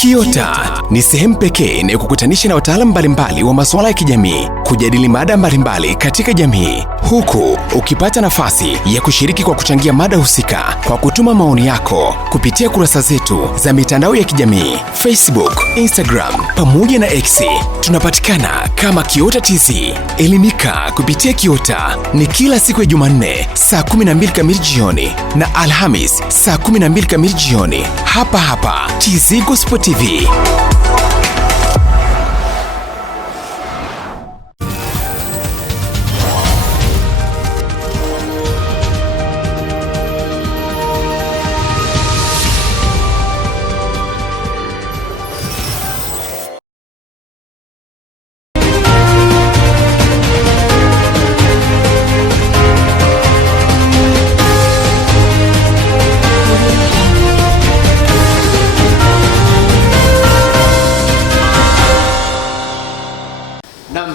Kiota ni sehemu pekee inayokukutanisha na wataalamu mbalimbali wa masuala ya kijamii, kujadili mada mbalimbali katika jamii, huku ukipata nafasi ya kushiriki kwa kuchangia mada husika kwa kutuma maoni yako kupitia kurasa zetu za mitandao ya kijamii, Facebook, Instagram pamoja na X. Tunapatikana kama Kiota TZ. Elimika kupitia Kiota ni kila siku ya Jumanne saa 12 kamili jioni na Alhamis saa 12 kamili jioni, hapa TZ Gospel TV.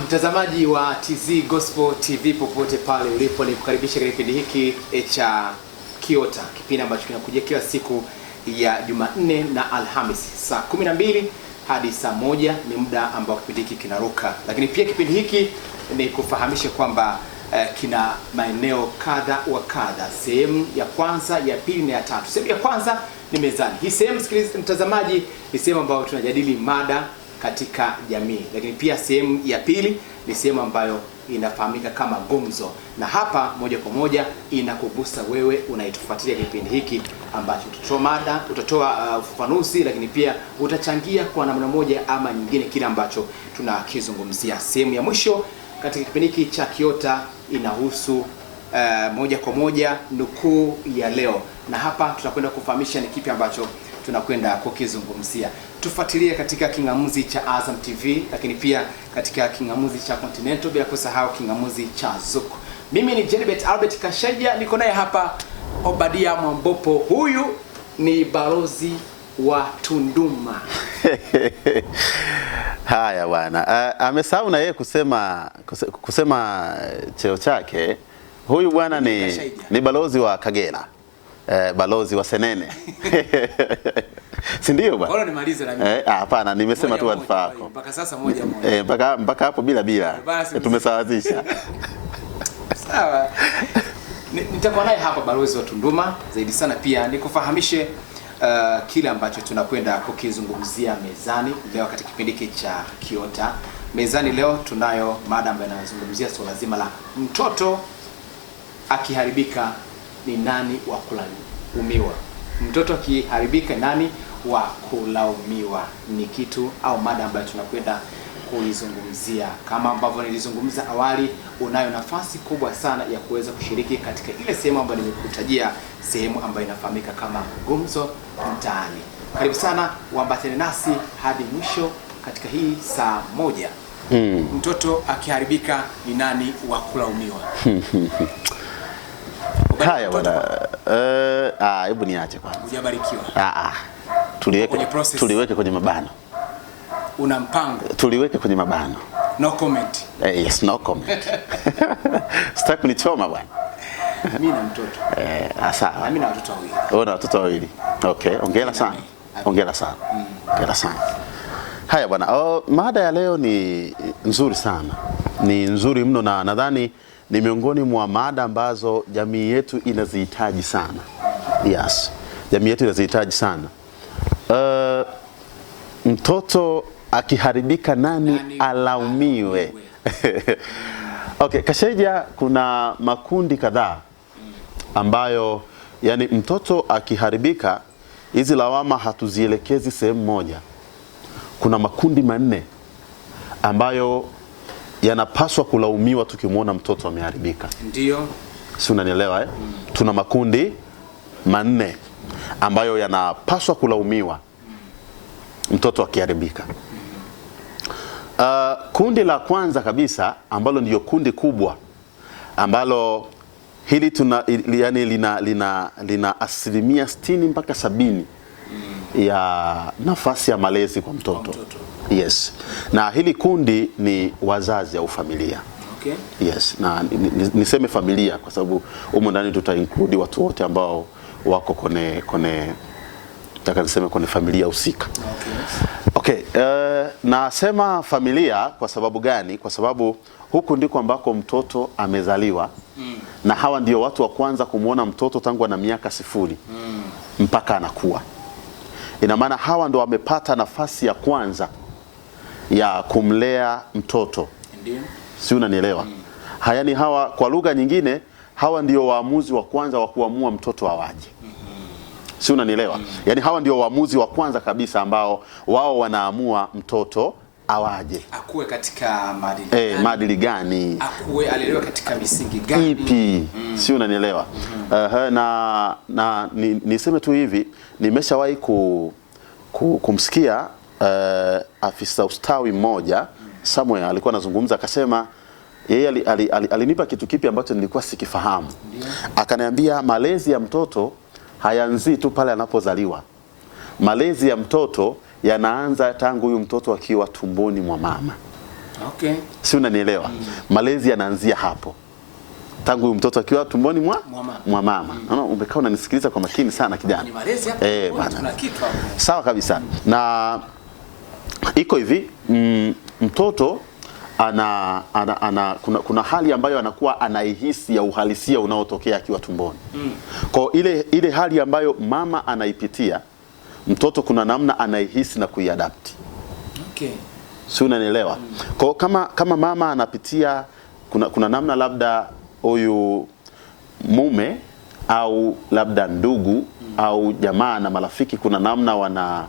Mtazamaji wa TZ Gospel TV popote pale ulipo, nikukaribisha katika kipindi hiki cha Kiota, kipindi ambacho kinakujia kila siku ya Jumanne na Alhamisi saa 12 hadi saa 1 ni muda ambao kipindi hiki kinaruka. Lakini pia kipindi hiki ni kufahamisha kwamba kina maeneo kadha wa kadha. Sehemu ya kwanza, ya pili na ya tatu. Sehemu ya kwanza ni mezani. Hii sehemu, sikiliza mtazamaji, ni sehemu ambayo tunajadili mada katika jamii. Lakini pia sehemu ya pili ni sehemu ambayo inafahamika kama gumzo, na hapa moja kwa moja inakugusa wewe unaitufuatilia kipindi hiki ambacho utatoa mada, utatoa ufafanuzi, lakini pia utachangia kwa namna moja ama nyingine kile ambacho tunakizungumzia. Sehemu ya mwisho katika kipindi hiki cha Kiota inahusu moja kwa moja nukuu ya leo, na hapa tutakwenda kufahamisha ni kipi ambacho tunakwenda kukizungumzia. Tufuatilie katika kingamuzi cha Azam TV, lakini pia katika kingamuzi cha Continental, bila kusahau kingamuzi cha Zuku. Mimi ni Jenibet Albert Kashaija, niko naye hapa Obadia Mwambopo. Huyu ni balozi wa Tunduma. Haya bwana, amesahau na yeye kusema cheo chake. Huyu bwana ni balozi wa Kagera. Balozi wa Senene. Si ndio bwana? Bora nimalize na mimi. Hapana, nimesema tu wadhifa wako. Mpaka sasa moja. Mpaka hapo bila. Tumesawazisha. Sawa. Nitakuwa naye hapa balozi wa Tunduma. Zaidi sana pia nikufahamishe kile ambacho tunakwenda kukizungumzia mezani leo katika kipindi hiki cha Kiota. Mezani leo tunayo mada ambayo inazungumzia swala zima la mtoto akiharibika ni nani wa kulaumiwa. Mtoto akiharibika nani wa kulaumiwa ni kitu au mada ambayo tunakwenda kuizungumzia. Kama ambavyo nilizungumza awali, unayo nafasi kubwa sana ya kuweza kushiriki katika ile sehemu ambayo nimekutajia, sehemu ambayo inafahamika kama gumzo mtaani. Karibu sana, uambatane nasi hadi mwisho katika hii saa 1. Mtoto akiharibika ni nani wa kulaumiwa? Haya bwana, hebu niache kwanza. Hujabarikiwa. Tuliweke kwenye mabano. Una mpango? Tuliweke kwenye mabano. No comment. Yes, no comment. Sitaki kunichoma bwana. Mimi na mtoto. Sawa. Mimi na watoto wawili. Wewe na watoto wawili. Okay, hongera sana. Hongera sana. Haya bwana, mada ya leo ni nzuri sana. Ni nzuri mno, na nadhani ni miongoni mwa mada ambazo jamii yetu inazihitaji sana. Yes, jamii yetu inazihitaji sana. Mtoto akiharibika nani alaumiwe? Okay, Kashaija, kuna makundi kadhaa ambayo yani mtoto akiharibika hizi lawama hatuzielekezi sehemu moja. Kuna makundi 4 ambayo yanapaswa kulaumiwa tukimwona mtoto ameharibika. Ndio. Si unanielewa? Tuna makundi 4 ambayo yanapaswa kulaumiwa mtoto akiharibika. Kundi la kwanza kabisa ambalo ndio kundi kubwa ambalo hili yani lina asilimia 60 mpaka 70 ya nafasi ya malezi kwa mtoto. Yes. Na hili kundi ni wazazi au familia. Okay. Yes. Na niseme familia kwa sababu humo ndani tuta include watu wote ambao wako nataka niseme kwenye familia husika. Okay, nasema familia kwa sababu gani? Kwa sababu huku ndiko ambako mtoto amezaliwa na hawa ndio watu wa kwanza kumuona mtoto tangu ana miaka 0 mpaka anakuwa. Ina maana hawa ndio wamepata nafasi ya kwanza ya kumlea mtoto. Ndio. Si unanielewa? Hayani hawa kwa lugha nyingine hawa ndio waamuzi wa kwanza wa kuamua mtoto awaje. Si unanielewa? Yaani hawa ndio waamuzi wa kwanza kabisa ambao wao wanaamua mtoto awaje. Akue katika maadili gani? Maadili gani? Akue alelewa katika misingi gani? Ipi? Si unanielewa? Niseme tu hivi, nimeshawahi kumsikia afisa ustawi mmoja Samuel alikuwa anazungumza, akasema yeye alinipa kitu kipi ambacho nilikuwa sikifahamu. Akaniambia malezi ya mtoto hayaanzi tu pale anapozaliwa. Malezi ya mtoto yanaanza tangu huyu mtoto akiwa tumboni mwa mama. Okay. Si unanielewa? Malezi yanaanzia hapo. Tangu huyu mtoto akiwa tumboni mwa mama. Unaona, umekaa unanisikiliza kwa makini sana kijana. Ni malezi hapo. Kuna kitu hapo. Sawa kabisa. Na iko hivi, mtoto kuna hali ambayo anakuwa anaihisi ya uhalisia unaotokea akiwa tumboni. Kwa ile hali ambayo mama anaipitia, mtoto kuna namna anaihisi na kuiadapt. Okay. Si unanielewa? Kwa kama mama anapitia kuna namna labda huyu mume au labda ndugu au jamaa na marafiki kuna namna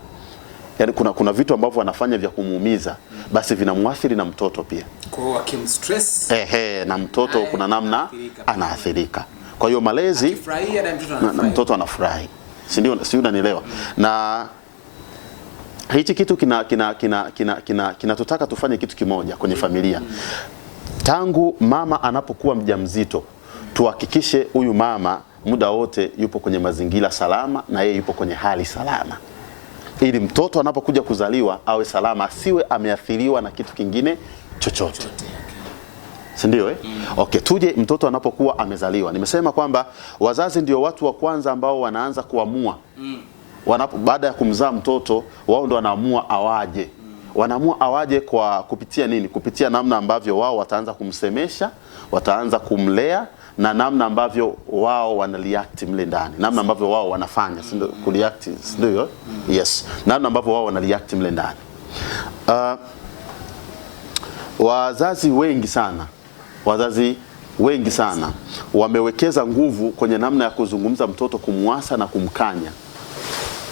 yani kuna vitu ambavyo wanafanya vya kumuumiza, basi vinamwathiri na mtoto pia. Kwa hiyo akimstress na mtoto kuna namna anaathirika. Kwa hiyo malezi akifurahia na mtoto anafurahi. Si ndio? Si unanielewa? Na hichi kitu kinatutaka tufanye kitu kimoja kwenye familia. Tangu mama anapokuwa mjamzito, tuhakikishe huyu mama muda wote yupo kwenye mazingira salama na yeye yupo kwenye hali salama, ili mtoto anapokuja kuzaliwa awe salama, asiwe ameathiriwa na kitu kingine chochote. Si ndio Okay, tuje mtoto anapokuwa amezaliwa. Nimesema kwamba wazazi ndio watu wa kwanza ambao wanaanza kuamua. Baada ya kumzaa mtoto, wao ndio wanaamua awaje. Wanaamua awaje kwa kupitia nini? Kupitia namna ambavyo wao wataanza kumsemesha, wataanza kumlea, na namna ambavyo wao wanareact mle ndani, namna ambavyo wao wanafanya, ndio kureact, ndio yes, namna ambavyo wao wanareact mle ndani. Wazazi wengi sana wamewekeza nguvu kwenye namna ya kuzungumza mtoto, kumwasa na kumkanya,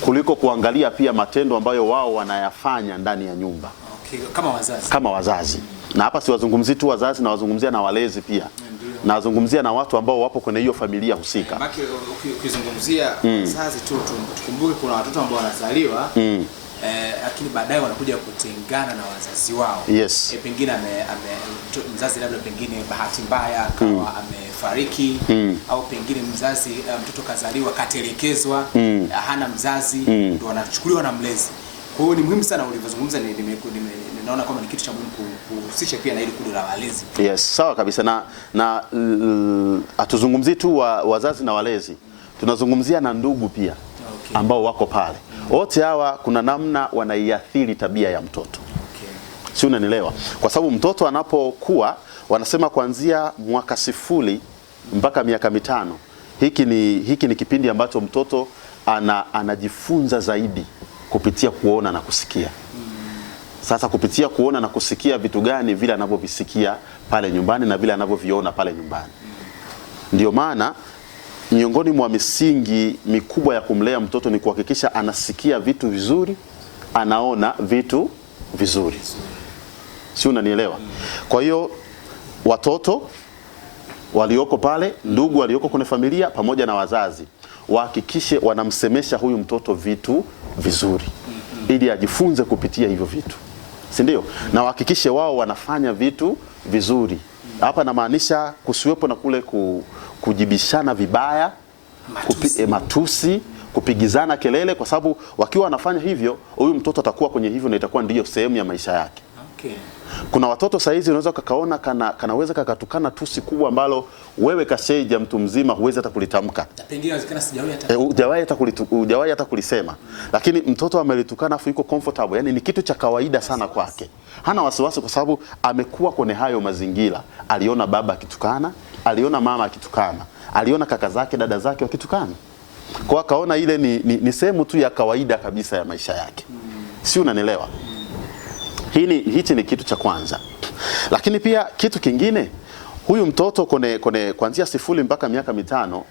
kuliko kuangalia pia matendo ambayo wao wanayafanya ndani ya nyumba. Okay, kama wazazi. Na hapa siwazungumzii tu wazazi, na wazungumzia na walezi pia. Na wazungumzia na watu ambao wapo kwenye hiyo familia husika. Ukizungumzia wazazi tu, tukumbuke kuna watoto ambao wanazaliwa lakini baadaye wanakuja kutengana na wazazi wao. Yes. Pengine mzazi labda pengine bahati mbaya akawa amefariki, au pengine mtoto kazaliwa katelekezwa, hana mzazi, ndio anachukuliwa na mlezi. Kwa hiyo ni muhimu sana ulivyozungumza, ninaona kama ni kitu cha muhimu kuhusisha pia na ile kundi la walezi. Yes, sawa kabisa. Na hatuzungumzii tu wazazi na walezi, tunazungumzia na ndugu pia. Okay. Ambao wako pale. Wote hawa kuna namna wanaiathiri tabia ya mtoto. Okay. Si unanielewa? Kwa sababu mtoto anapokuwa, wanasema kuanzia mwaka 0 mpaka miaka 5, hiki ni kipindi ambacho mtoto anajifunza zaidi kupitia kuona na kusikia. Sasa kupitia kuona na kusikia vitu gani? Vile anavyovisikia pale nyumbani na vile anavyoviona pale nyumbani. Ndio maana miongoni mwa misingi mikubwa ya kumlea mtoto ni kuhakikisha anasikia vitu vizuri, anaona vitu vizuri. Si unanielewa? Kwa hiyo watoto walioko pale, ndugu walioko kwenye familia, pamoja na wazazi, wahakikishe wanamsemesha huyu mtoto vitu vizuri, ili ajifunze kupitia hivyo vitu. Si ndio? Na wahakikishe wao wanafanya vitu vizuri. Hapa namaanisha kusiwepo na kule kujibishana vibaya, matusi, kupigizana kelele, kwa sababu wakiwa wanafanya hivyo, huyu mtoto atakuwa kwenye hivyo na itakuwa ndiyo sehemu ya maisha yake. Okay. Kuna watoto saizi unaweza kakaona kanaweza kakatukana tusi kubwa ambalo wewe kasheja mtu mzima huwezi hata kulitamka. Na pengine inawezekana sijawahi hujawahi hata kulisema. Lakini mtoto amelitukana afu yuko comfortable. Yaani ni kitu cha kawaida sana kwake. Hana wasiwasi kwa sababu amekuwa kwenye hayo mazingira. Aliona baba akitukana, aliona mama akitukana, aliona kaka zake, dada zake wakitukana. Kwa akaona ile ni sehemu tu ya kawaida kabisa ya maisha yake. Si unanielewa? Hichi ni kitu cha kwanza. Lakini pia kitu kingine, huyu mtoto kuanzia 0 mpaka miaka 5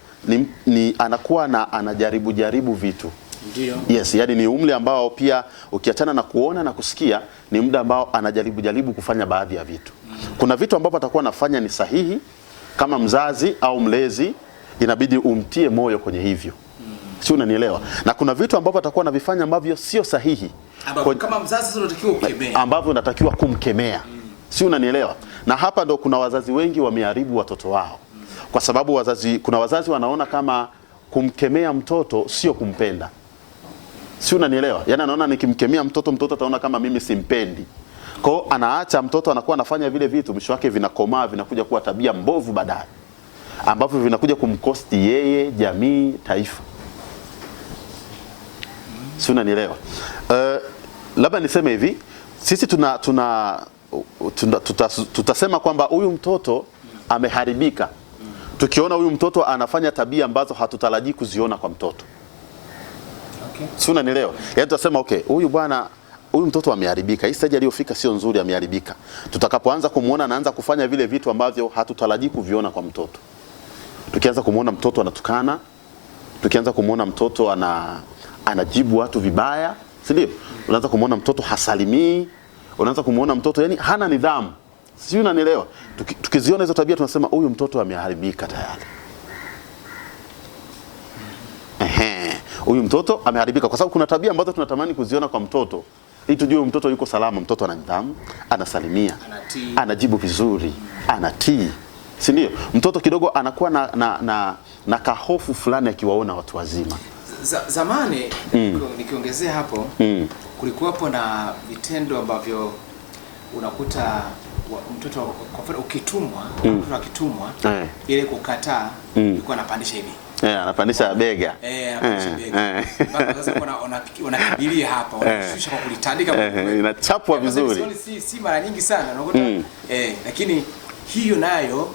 ni anakuwa anajaribu vitu. Ndio. Yes, yani ni umri ambao pia ukiachana na kuona na kusikia ni muda ambao anajaribu kufanya baadhi ya vitu. Kuna vitu ambavyo atakuwa anafanya ni sahihi, kama mzazi au mlezi inabidi umtie moyo kwenye hivyo. Si unanielewa? Na kuna vitu ambavyo atakuwa anavifanya ambavyo sio sahihi. Kama mzazi sasa unatakiwa kukemea. Ambavyo unatakiwa kumkemea. Si unanielewa? Na hapa ndo kuna wazazi wengi wameharibu watoto wao. Kwa sababu kuna wazazi wanaona kama kumkemea mtoto sio kumpenda. Si unanielewa? Yaani anaona nikimkemea mtoto ataona kama mimi simpendi. Kwa hiyo anaacha mtoto anakuwa anafanya vile vitu, mwisho wake vinakomaa, vinakuja kuwa tabia mbovu baadaye. Ambavyo vinakuja kumkosti yeye, jamii, taifa. Si unanielewa? Labda niseme hivi, sisi tutasema kwamba huyu mtoto ameharibika. Tukiona huyu mtoto anafanya tabia ambazo hatutarajii kuziona kwa mtoto. Okay. Si unanielewa? Yaani tutasema okay, huyu mtoto ameharibika. Hii stage aliyofika sio nzuri, ameharibika. Tutakapoanza kumuona anaanza kufanya vile vitu ambavyo hatutarajii kuviona kwa mtoto. Tukianza kumuona mtoto anatukana, tukianza kumuona mtoto anajibu watu vibaya, si ndio? Unaanza kumuona mtoto hasalimii, unaanza kumuona mtoto yani hana nidhamu. Si unanielewa? Tukiziona hizo tabia tunasema huyu mtoto ameharibika tayari. Huyu mtoto ameharibika kwa sababu kuna tabia ambazo tunatamani kuziona kwa mtoto. Ili tujue mtoto yuko salama, mtoto ana nidhamu, anasalimia, anajibu vizuri, anatii. Si ndio? Mtoto kidogo anakuwa na kahofu fulani akiwaona watu wazima. Zamani nikiongezea hapo kulikuwapo na vitendo ambavyo unakuta mtoto kwa mfano ukitumwa, mtoto akitumwa ile kukataa ilikuwa anapandisha hivi. Anapandisha bega. Anapandisha bega. Mpaka sasa wanakimbilia hapa, wanashusha kwa kulitandika. Inachapwa vizuri. Si mara nyingi sana unakuta lakini hiyo nayo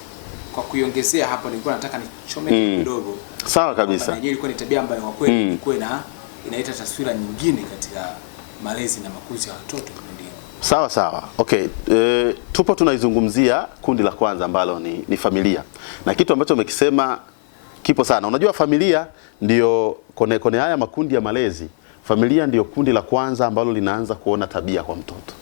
kwa kuiongezea hapo nilikuwa nataka nichomeke kidogo. Sawa kabisa. Yenyewe ilikuwa ni tabia ambayo kwa kweli ilikuwa inaita taswira nyingine katika malezi na makuzi ya watoto. Sawa. Okay, tupo tunaizungumzia kundi la kwanza ambalo ni familia. Na kitu ambacho umekisema kipo sana. Unajua familia ndio kone haya makundi ya malezi. Familia ndio kundi la kwanza ambalo linaanza kuona tabia kwa mtoto.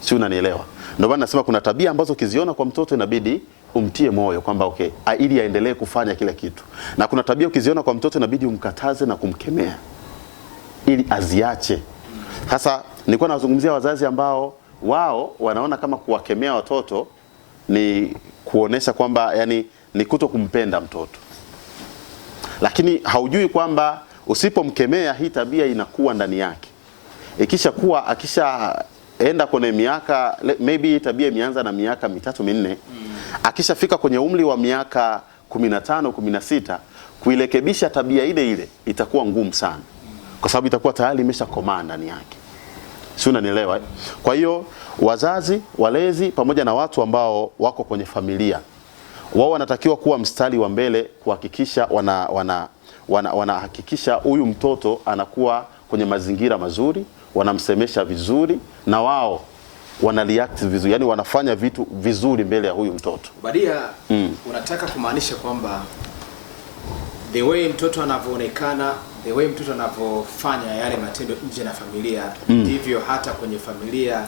Si unanielewa? Ndio maana nasema kuna tabia ambazo ukiziona kwa mtoto inabidi umtie moyo kwamba okay, ili aendelee kufanya kile kitu. Na kuna tabia ukiziona kwa mtoto inabidi umkataze na kumkemea ili aziache. Sasa nilikuwa nazungumzia wazazi ambao wao wanaona kama kuwakemea watoto ni kuonesha kwamba yani ni kuto kumpenda mtoto. Lakini haujui kwamba usipomkemea hii tabia inakuwa ndani yake. Akishaenda kwenye miaka, maybe tabia imeanza na miaka 3-4, akishafika kwenye umri wa miaka 15-16, kuirekebisha tabia ile itakuwa ngumu sana. Kwa sababu itakuwa tayari imeshakomaa ndani yake. Si unanielewa? Kwa hiyo wazazi, walezi pamoja na watu ambao wako kwenye familia, wao wanatakiwa kuwa mstari wa mbele kuhakikisha wanahakikisha huyu mtoto anakuwa kwenye mazingira mazuri, wanamsemesha vizuri na wao wanareact vizuri, yani wanafanya vitu vizuri mbele ya huyu mtoto. Badia, unataka kumaanisha kwamba the way mtoto anavyoonekana, the way mtoto anavyofanya yale matendo nje na familia, ndivyo hata kwenye familia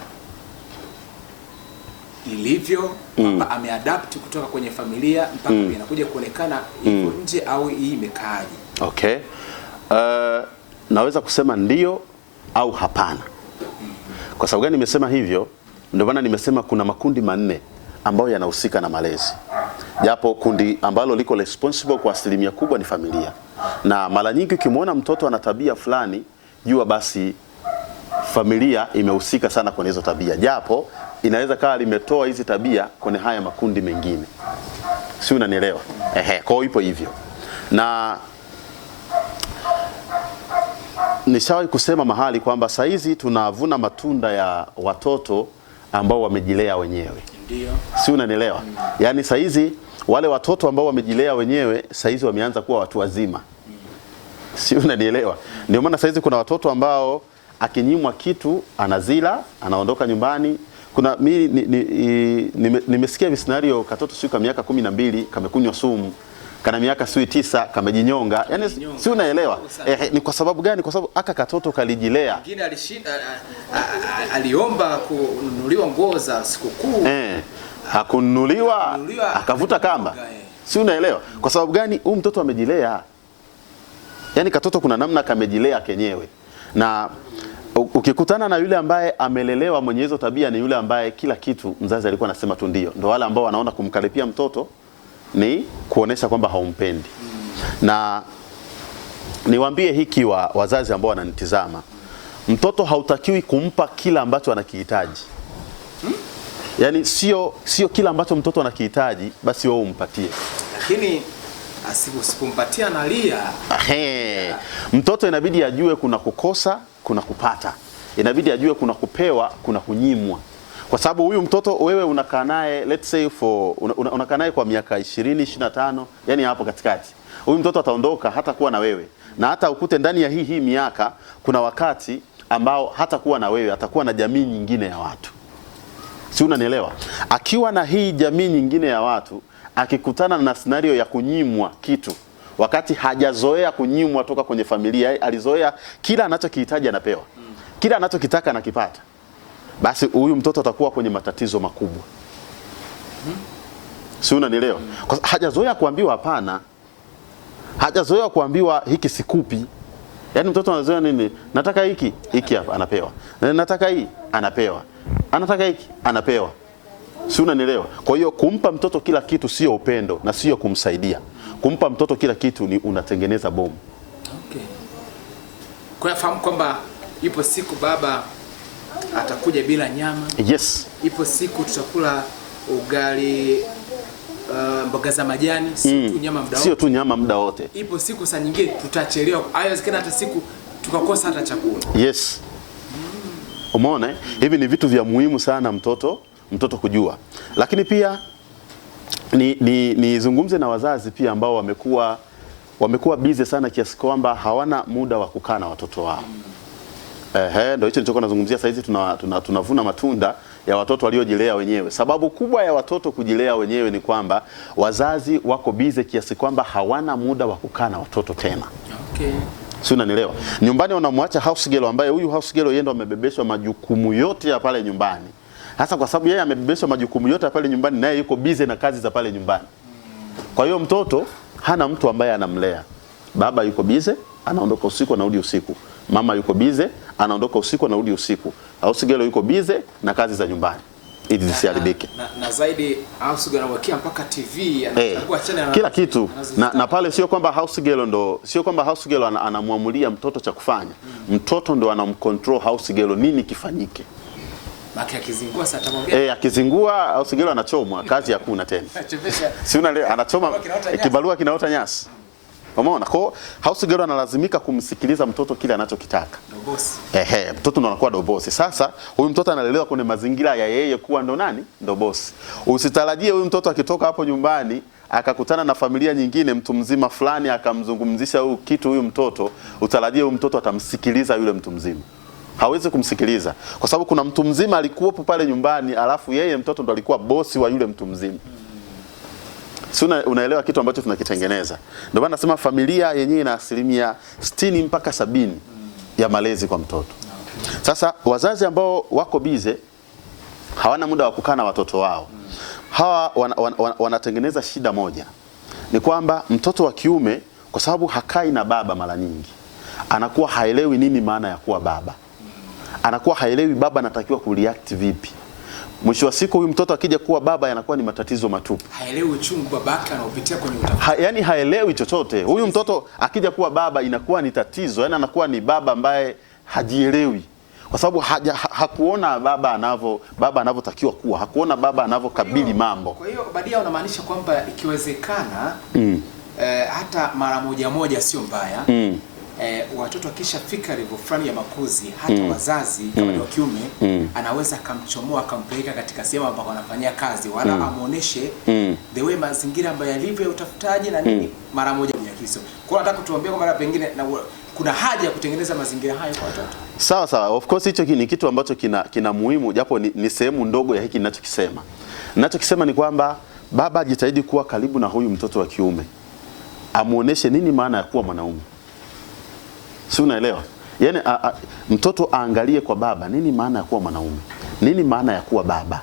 ilivyo, kwamba ameadapt kutoka kwenye familia mpaka inakuja kuonekana iko nje au hii imekaaje? Okay. Naweza kusema ndio au hapana. Kwa sababu gani nimesema hivyo? Ndio maana nimesema kuna makundi 4 ambayo yanahusika na malezi. Japo kundi ambalo liko responsible kwa asilimia kubwa ni familia. Na mara nyingi ukimwona mtoto ana tabia fulani, jua basi familia imehusika sana kwenye hizo tabia, japo inaweza kawa limetoa hizi tabia kwenye haya makundi mengine, si unanielewa? Kwa hiyo ipo hivyo, na nishawahi kusema mahali kwamba saizi tunavuna matunda ya watoto ambao wamejilea wenyewe. Ndio. Si unanielewa? Yaani saizi wale watoto ambao wamejilea wenyewe saizi wameanza kuwa watu wazima. Si unanielewa? Ndio maana saizi kuna watoto ambao akinyimwa kitu anazila, anaondoka nyumbani. Kuna nimesikia viscenario katoto sio kama miaka 12 kamekunywa sumu, kana miaka 9 kamejinyonga. Yaani si unaelewa? Ni kwa sababu gani? Kwa sababu aka katoto kalijilea. Mwingine aliomba kununuliwa nguo za sikukuu. Hakununuliwa, akavuta kamba. Si unaelewa? Kwa sababu gani? Huyu mtoto amejilea. Yaani katoto kuna namna kamejilea kenyewe. Na ukikutana na yule ambaye amelelewa mwenye hizo tabia, ni yule ambaye kila kitu mzazi alikuwa anasema tu ndio. Ndio wale ambao wanaona kumkaripia mtoto ni kuonesha kwamba haumpendi. Na niwaambie hiki wazazi ambao wananitizama, mtoto hautakiwi kumpa kila ambacho anakihitaji. Yaani sio kila ambacho mtoto anakihitaji basi wewe umpatie. Lakini asipompatia analia. Mtoto inabidi ajue kuna kukosa, kuna kupata. Inabidi ajue kuna kupewa, kuna kunyimwa. Kwa sababu huyu mtoto wewe unakaa naye, let's say unakaa naye kwa miaka 20, 25, yani hapo katikati. Huyu mtoto ataondoka hata kuwa na wewe. Na hata ukute ndani ya hii miaka kuna wakati ambao hata kuwa na wewe, atakuwa na jamii nyingine ya watu. Si unanielewa? Akiwa na hii jamii nyingine ya watu, akikutana na scenario ya kunyimwa kitu, wakati hajazoea kunyimwa toka kwenye familia, alizoea kila anachokihitaji anapewa. Kila anachokitaka anakipata. Basi huyu mtoto atakuwa kwenye matatizo makubwa. Si unanielewa? Kwa hajazoea kuambiwa hapana. Hajazoea kuambiwa hiki sikupi. Yaani mtoto anazoea nini? Nataka hiki hapa anapewa. Nataka hii anapewa. Anataka hiki anapewa. Si unanielewa? Kwa hiyo kumpa mtoto kila kitu sio upendo na sio kumsaidia. Kumpa mtoto kila kitu ni unatengeneza bomu. Okay. Kwa fahamu kwamba ipo siku baba atakuja bila nyama. Yes. Ipo siku tutakula ugali, mboga za majani, sio tu nyama muda wote. Sio tu nyama muda wote. Ipo siku saa nyingine tutachelewa. Haiwezekani hata siku tukakosa hata chakula. Yes. Umeona? Hivi ni vitu vya muhimu sana mtoto kujua. Lakini pia nizungumze na wazazi pia ambao wamekuwa busy sana kiasi kwamba hawana muda wa kukaa na watoto wao. Ndio hicho nilichokuwa nazungumzia. Sasa hizi tunavuna matunda ya watoto waliojilea wenyewe. Sababu kubwa ya watoto kujilea wenyewe ni kwamba wazazi wako busy kiasi kwamba hawana muda wa kukaa na watoto tena. Okay. Si unanielewa? Nyumbani wanamwacha house girl ambaye huyu house girl yeye ndo amebebeshwa majukumu yote ya pale nyumbani. Hasa kwa sababu yeye amebebeshwa majukumu yote ya pale nyumbani, naye yuko busy na kazi za pale nyumbani. Kwa hiyo mtoto hana mtu ambaye anamlea. Baba yuko busy, anaondoka usiku anarudi usiku. Mama yuko busy, anaondoka usiku anarudi usiku. House girl yuko busy na kazi za nyumbani. Ili zisiharibike. Na zaidi house girl anawakia mpaka TV, anachagua channel kila kitu. Na pale sio kwamba house girl anamwamulia mtoto cha kufanya. Mtoto ndo anamcontrol house girl nini kifanyike. Maki akizingua sasa atamwambia. Akizingua house girl anachomwa, kazi hakuna tena. Si anachoma kibarua kinaota nyasi. Umeona? Kwa house girl analazimika kumsikiliza mtoto kile anachokitaka. Ndo boss. Mtoto ndo anakuwa ndo boss. Sasa huyu mtoto analelewa kwenye mazingira ya yeye kuwa ndo nani? Ndo boss. Usitarajie huyu mtoto akitoka hapo nyumbani akakutana na familia nyingine, mtu mzima fulani akamzungumzisha huyu mtoto, utarajie huyu mtoto atamsikiliza yule mtu mzima. Hawezi kumsikiliza kwa sababu kuna mtu mzima alikuwepo pale nyumbani, alafu yeye mtoto ndo alikuwa bosi wa yule mtu mzima. Si unaelewa kitu ambacho tunakitengeneza. Ndio maana nasema familia yenyewe ina 60% mpaka 70% ya malezi kwa mtoto. Sasa wazazi ambao wako busy hawana muda wa kukaa na watoto wao. Hawa wanatengeneza shida moja. Ni kwamba mtoto wa kiume kwa sababu hakai na baba mara nyingi, anakuwa haelewi nini maana ya kuwa baba. Anakuwa haelewi baba anatakiwa kureact vipi. Mwisho wa siku huyu mtoto akija kuwa baba yanakuwa ni matatizo matupu. Haelewi uchungu babake anaopitia kwenye utafuta. Yaani haelewi chochote. Huyu mtoto akija kuwa baba inakuwa ni tatizo. Yaani anakuwa ni baba ambaye hajielewi. kwa sababu hakuona baba anavyotakiwa kuwa, hakuona baba anavyokabili mambo. Kwa hiyo Badia, unamaanisha kwamba ikiwezekana hata mara moja sio mbaya, watoto wakishafika level fulani ya makuzi, hata wazazi kama ni wa kiume anaweza akamchomoa akampeleka katika sehemu ambapo anafanyia kazi, wala amuoneshe the way mazingira ambayo yalivyo ya utafutaji na nini mara moja kiso. Kwa nataka kutuambia kwamba pengine kuna haja ya kutengeneza mazingira hayo kwa watoto. Sawa sawa, of course hicho ni kitu ambacho kina muhimu, japo ni sehemu ndogo ya hiki ninachokisema. Ninachokisema ni kwamba baba ajitahidi kuwa karibu na huyu mtoto wa kiume, amuoneshe nini maana ya kuwa mwanaume. Si unaelewa? Yaani mtoto aangalie kwa baba nini maana ya kuwa mwanaume, nini maana ya kuwa baba,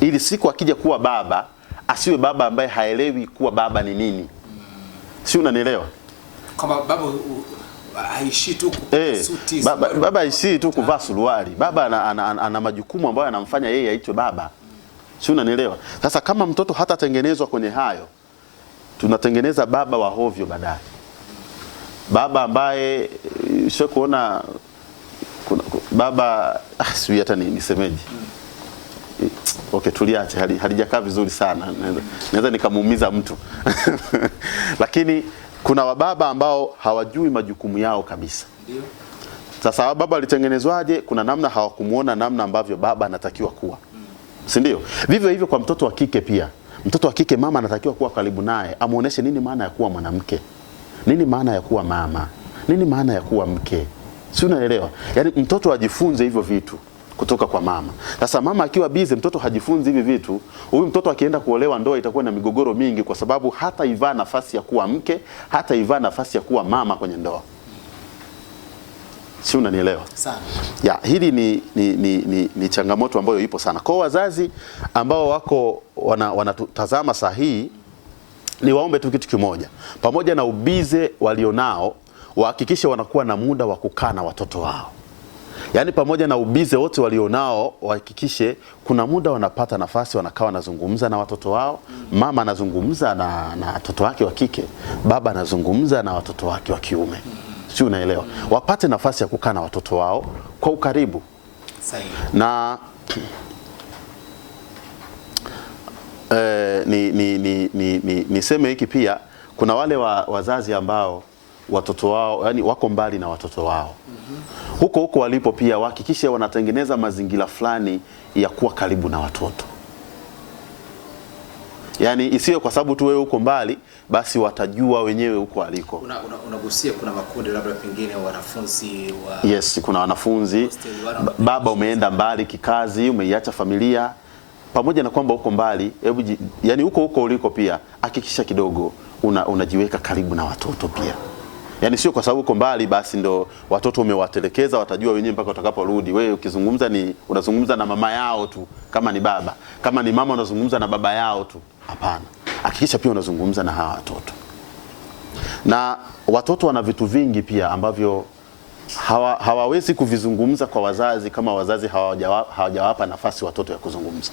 ili siku akija kuwa baba asiwe baba ambaye haelewi kuwa baba ni nini. Si unanielewa? Kama baba haishi tu suti, baba haishi tu kuvaa suruali. Baba ana majukumu ambayo anamfanya yeye aitwe baba. Si unanielewa? Sasa kama mtoto hatatengenezwa kwenye hayo, tunatengeneza baba wa hovyo baadaye. Baba ambaye sio kuona baba sio hata nisemeje. Okay, tuliache, halijakaa vizuri sana. Naweza nikamuumiza mtu. Lakini kuna wababa ambao hawajui majukumu yao kabisa. Ndio. Sasa baba alitengenezwaje? Kuna namna hawakumuona namna ambavyo baba anatakiwa kuwa. Si ndio? Vivyo hivyo kwa mtoto wa kike pia. Mtoto wa kike mama anatakiwa kuwa karibu naye, amuoneshe nini maana ya kuwa mwanamke. Nini maana ya kuwa mama? Nini maana ya kuwa mke? Si unaelewa? Yaani mtoto ajifunze hivyo vitu kutoka kwa mama. Sasa mama akiwa busy, mtoto hajifunzi hivi vitu, huyu mtoto akienda kuolewa ndoa itakuwa na migogoro mingi, kwa sababu hata ivaa nafasi ya kuwa mke, hata ivaa nafasi ya kuwa mama kwenye ndoa. Si unanielewa? Sana. Ya, hili ni changamoto ambayo ipo sana. Kwa wazazi ambao wako wanatazama saa hii, ni waombe tu kitu kimoja. Pamoja na ubize walionao, wahakikishe wanakuwa na muda wa kukaa na watoto wao. Yaani pamoja na ubize wote walionao, wahakikishe kuna muda wanapata nafasi wanakaa wanazungumza na watoto wao. Mama anazungumza na watoto wake wa kike, baba anazungumza na watoto wake wa kiume. Si unaelewa? Wapate nafasi ya kukaa na watoto wao kwa ukaribu. Sahihi. Na niseme hiki pia, kuna wale wazazi ambao watoto wao yani wako mbali na watoto wao. Huko walipo pia wahakikishe wanatengeneza mazingira fulani ya kuwa karibu na watoto. Yaani isiwe kwa sababu tu wewe uko mbali basi watajua wenyewe huko aliko. Unagusia kuna makundi labda pengine wanafunzi wa... Yes, kuna wanafunzi. Baba umeenda mbali kikazi, umeiacha familia. Pamoja na kwamba uko mbali, yani huko uliko pia hakikisha kidogo unajiweka karibu na watoto pia. Yaani sio kwa sababu uko mbali basi ndo watoto umewatelekeza, watajua wenyewe mpaka utakaporudi. Wewe ukizungumza unazungumza na mama yao tu kama ni baba. Kama ni mama unazungumza na baba yao tu. Hapana. Hakikisha pia unazungumza na hawa watoto. Na watoto wana vitu vingi pia ambavyo hawawezi kuvizungumza kwa wazazi kama wazazi hawajawapa nafasi watoto ya kuzungumza.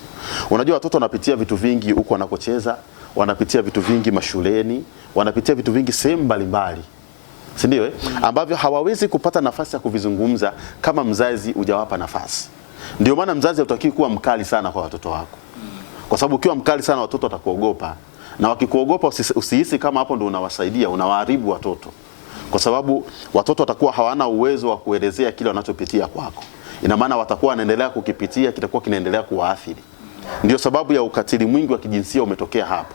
Unajua watoto wanapitia vitu vingi huko wanakocheza, wanapitia vitu vingi mashuleni, wanapitia vitu vingi sehemu mbalimbali. Si ndio ambavyo hawawezi kupata nafasi ya kuvizungumza kama mzazi hujawapa nafasi. Ndio maana mzazi hutakiwi kuwa mkali sana kwa watoto wako. Kwa sababu ukiwa mkali sana watoto watakuogopa. Na wakikuogopa usihisi kama hapo ndio unawasaidia, unawaharibu watoto. Kwa sababu watoto watakuwa hawana uwezo wa kuelezea kile wanachopitia kwako. Ina maana watakuwa wanaendelea kukipitia, kitakuwa kinaendelea kuwaathiri. Ndio sababu ya ukatili mwingi wa kijinsia umetokea hapo.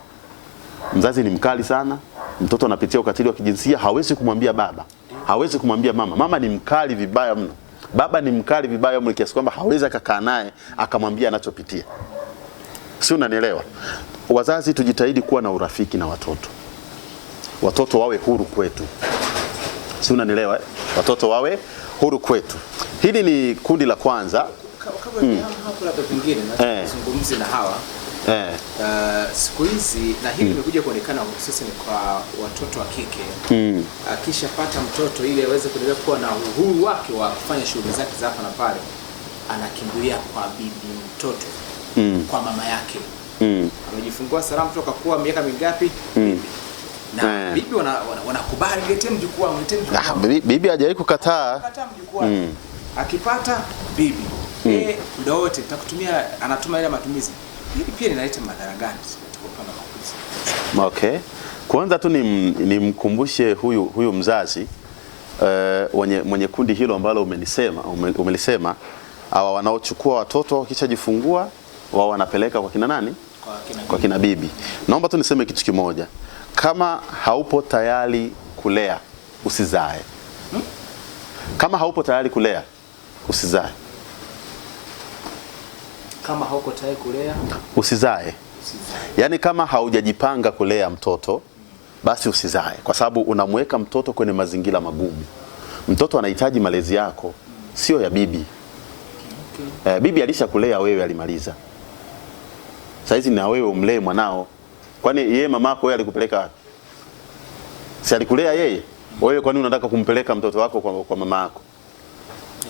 Mzazi ni mkali sana, mtoto anapitia ukatili wa kijinsia, hawezi kumwambia baba, hawezi kumwambia mama. Mama ni mkali vibaya mno. Baba ni mkali vibaya mno kiasi kwamba hawezi akakaa naye akamwambia anachopitia. Si unanielewa? Wazazi tujitahidi kuwa na urafiki na watoto. Watoto wawe huru kwetu. Si unanielewa? Watoto wawe huru kwetu. Hili ni kundi la kwanza. Kabla ya hapo labda pengine na tuzungumzie na hawa. Siku hizi na hili limekuja kuonekana hususan kwa watoto wa kike. Akishapata mtoto ili aweze kuendelea kuwa na uhuru wake wa kufanya shughuli zake za hapa na pale, anakimbilia kwa bibi mtoto, kwa mama yake. Amejifungua salama mtoto akakuwa miaka mingapi? Na bibi wanakubali, niletee mjukuu wangu, niletee mjukuu wangu. Bibi hajawahi kukataa. Kataa mjukuu wangu. akipata bibi muda wote nitakutumia, anatuma ile matumizi. Hili pia linaleta madhara gani katika upande wa makuzi? Okay. Kwanza tu nimkumbushe huyu mzazi mwenye kundi hilo ambalo umelisema, hawa wanaochukua watoto kisha jifungua wao wanapeleka kwa kina nani? Kwa kina bibi. Naomba tu niseme kitu kimoja. Kama haupo tayari kulea, usizae. Kama haupo tayari kulea, usizae. Kama hauko tayari kulea, usizae. Yaani kama haujajipanga kulea mtoto, basi usizae, kwa sababu unamweka mtoto kwenye mazingira magumu. Mtoto anahitaji malezi yako, sio ya bibi. Bibi alishakulea wewe, alimaliza. Saizi na wewe umlee mwanao. Kwani yeye mamako wewe alikupeleka wapi? Si alikulea yeye? Wewe kwani unataka kumpeleka mtoto wako kwa mama yako?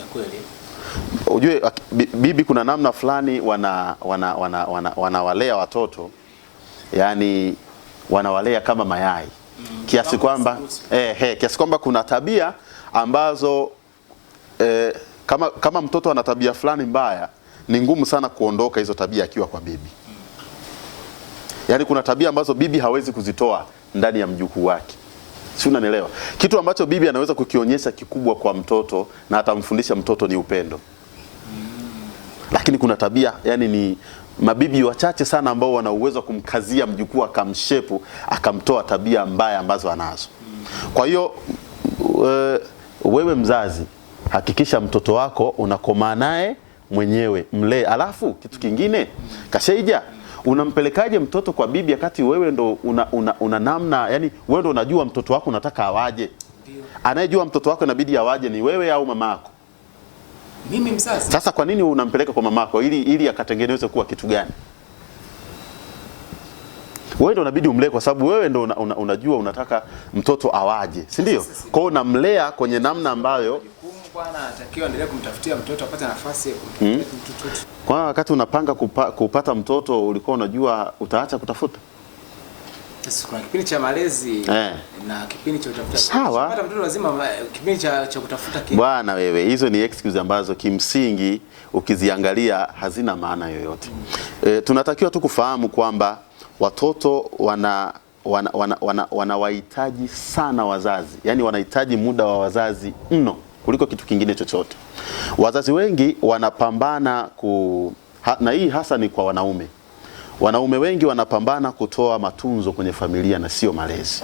Ya kweli. Ujue bibi kuna namna fulani wanawalea watoto, yani wanawalea kama mayai. Kiasi kwamba kuna tabia ambazo kama mtoto ana tabia fulani mbaya, ni ngumu sana kuondoka hizo tabia akiwa kwa bibi. Yani kuna tabia ambazo bibi hawezi kuzitoa ndani ya mjukuu wake. Si unanielewa? Kitu ambacho bibi anaweza kukionyesha kikubwa kwa mtoto na atamfundisha mtoto ni upendo. Lakini kuna tabia, yani ni mabibi wachache sana ambao wana uwezo kumkazia mjukuu akamshepu, akamtoa tabia mbaya ambazo anazo. Kwa hiyo wewe mzazi, hakikisha mtoto wako unakomaa naye mwenyewe, mlee. Alafu kitu kingine, Kashaija, unampelekaje mtoto kwa bibi wakati wewe ndo una namna, yani wewe ndo unajua mtoto wako unataka awaje? Anayejua mtoto wako inabidi awaje ni wewe au mamako? Mimi mzazi. Sasa kwa nini unampeleka kwa mamako ili akatengeneze kuwa kitu gani? Wewe ndo unabidi umlee, kwa sababu wewe ndo unajua unataka mtoto awaje, si ndio? Kwa hiyo unamlea kwenye namna ambayo bwana anatakiwa endelee kumtafutia mtoto apate nafasi ya mtoto. Kwa wakati unapanga kupata mtoto ulikuwa unajua utaacha kutafuta? Sasa kuna kipindi cha malezi na kipindi cha kutafuta. Sawa. Kupata mtoto lazima kipindi cha kutafuta kile. Bwana wewe, hizo ni excuse ambazo kimsingi ukiziangalia hazina maana yoyote. Tunatakiwa tu kufahamu kwamba watoto wanawahitaji sana wazazi. Yaani wanahitaji muda wa wazazi mno kuliko kitu kingine chochote. Wazazi wengi wanapambana na hii hasa ni kwa wanaume. Wanaume wengi wanapambana kutoa matunzo kwenye familia na sio malezi.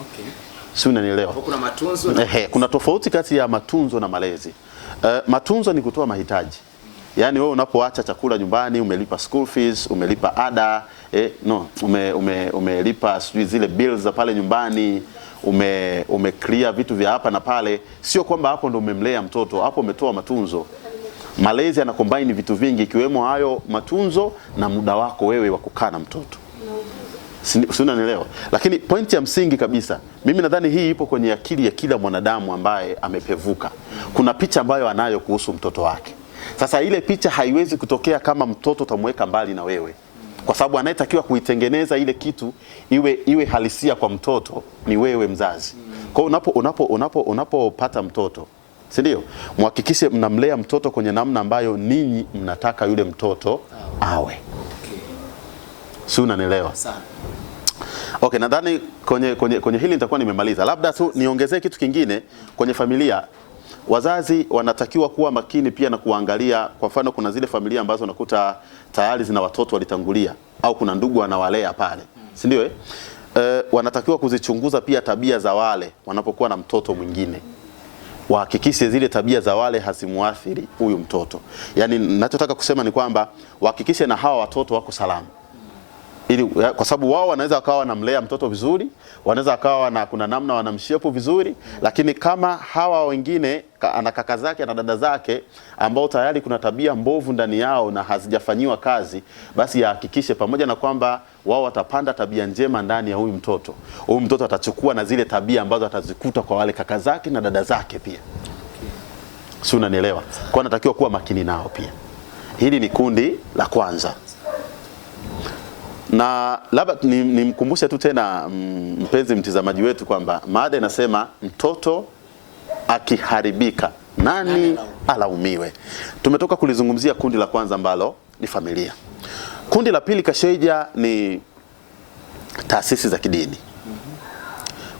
Okay. Si unanielewa? Kuna matunzo na kuna tofauti kati ya matunzo na malezi. Matunzo ni kutoa mahitaji. Yaani wewe unapoacha chakula nyumbani, umelipa school fees, umelipa ada, umelipa sijui zile bills za pale nyumbani, clear vitu vya hapa na pale. Sio kwamba hapo ndo umemlea mtoto, hapo umetoa matunzo. Malezi yana combine vitu vingi, ikiwemo hayo matunzo na muda wako wewe wa kukaa na mtoto. Si unanielewa? Lakini pointi ya msingi kabisa, mimi nadhani hii ipo kwenye akili ya kila mwanadamu ambaye amepevuka. Kuna picha ambayo anayo kuhusu mtoto wake. Sasa ile picha haiwezi kutokea kama mtoto utamweka mbali na wewe. Kwa sababu anayetakiwa kuitengeneza ile kitu iwe halisia kwa mtoto ni wewe mzazi. Kwa hiyo unapopata mtoto, si ndio? Muhakikishe mnamlea mtoto kwenye namna ambayo ninyi mnataka yule mtoto awe. Si unanielewa? sana. Okay, nadhani kwenye hili nitakuwa nimemaliza. Labda tu niongezee kitu kingine kwenye familia. Wazazi wanatakiwa kuwa makini pia na kuangalia, kwa mfano kuna zile familia ambazo unakuta tayari zina watoto walitangulia au kuna ndugu wanawalea pale. Si ndio? Wanatakiwa kuzichunguza pia tabia za wale wanapokuwa na mtoto mwingine. Wahakikishe zile tabia za wale hazimuathiri huyu mtoto. Yaani ninachotaka kusema ni kwamba wahakikishe na hawa watoto wako salama. Kwa sababu wao wanaweza wakawa wanamlea mtoto vizuri, wanaweza wakawa kuna namna wanamshepu vizuri, lakini kama hawa wengine ana kaka zake na dada zake ambao tayari kuna tabia mbovu ndani yao na hazijafanyiwa kazi, basi yahakikishe pamoja na kwamba wao watapanda tabia njema ndani ya huyu mtoto atachukua na zile tabia ambazo atazikuta kwa wale kaka zake na dada zake pia. Si unanielewa? Kwa natakiwa kuwa makini nao pia. Hili ni kundi la kwanza. Na labda nimkumbushe tu tena mpenzi mtazamaji wetu kwamba mada inasema mtoto akiharibika nani alaumiwe? Tumetoka kulizungumzia kundi la kwanza ambalo ni familia. Kundi la pili Kasheja ni taasisi za kidini.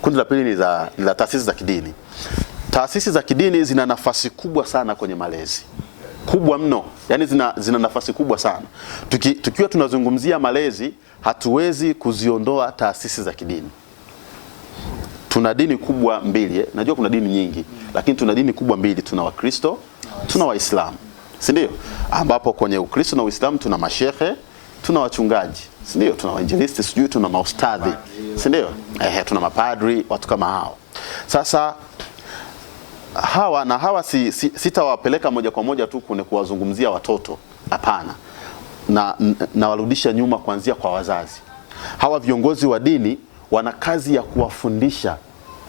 Kundi la pili ni la taasisi za kidini. Taasisi za kidini zina nafasi kubwa sana kwenye malezi, kubwa mno, yani zina nafasi kubwa sana. Tukiwa tunazungumzia malezi, hatuwezi kuziondoa taasisi za kidini. Tuna dini kubwa mbili, najua kuna dini nyingi, lakini tuna dini kubwa mbili. Tuna Wakristo, tuna Waislamu, si ndio? Ambapo kwenye Ukristo na Uislamu tuna mashehe, tuna wachungaji, si ndio? Tuna wainjilisti, sijui tuna maustadhi, si ndio? Tuna mapadri, watu kama hao. Sasa hawa sitawapeleka moja kwa moja tu kwenye kuwazungumzia watoto, hapana. Na warudisha nyuma kuanzia kwa wazazi. Hawa viongozi wa dini wana kazi ya kuwafundisha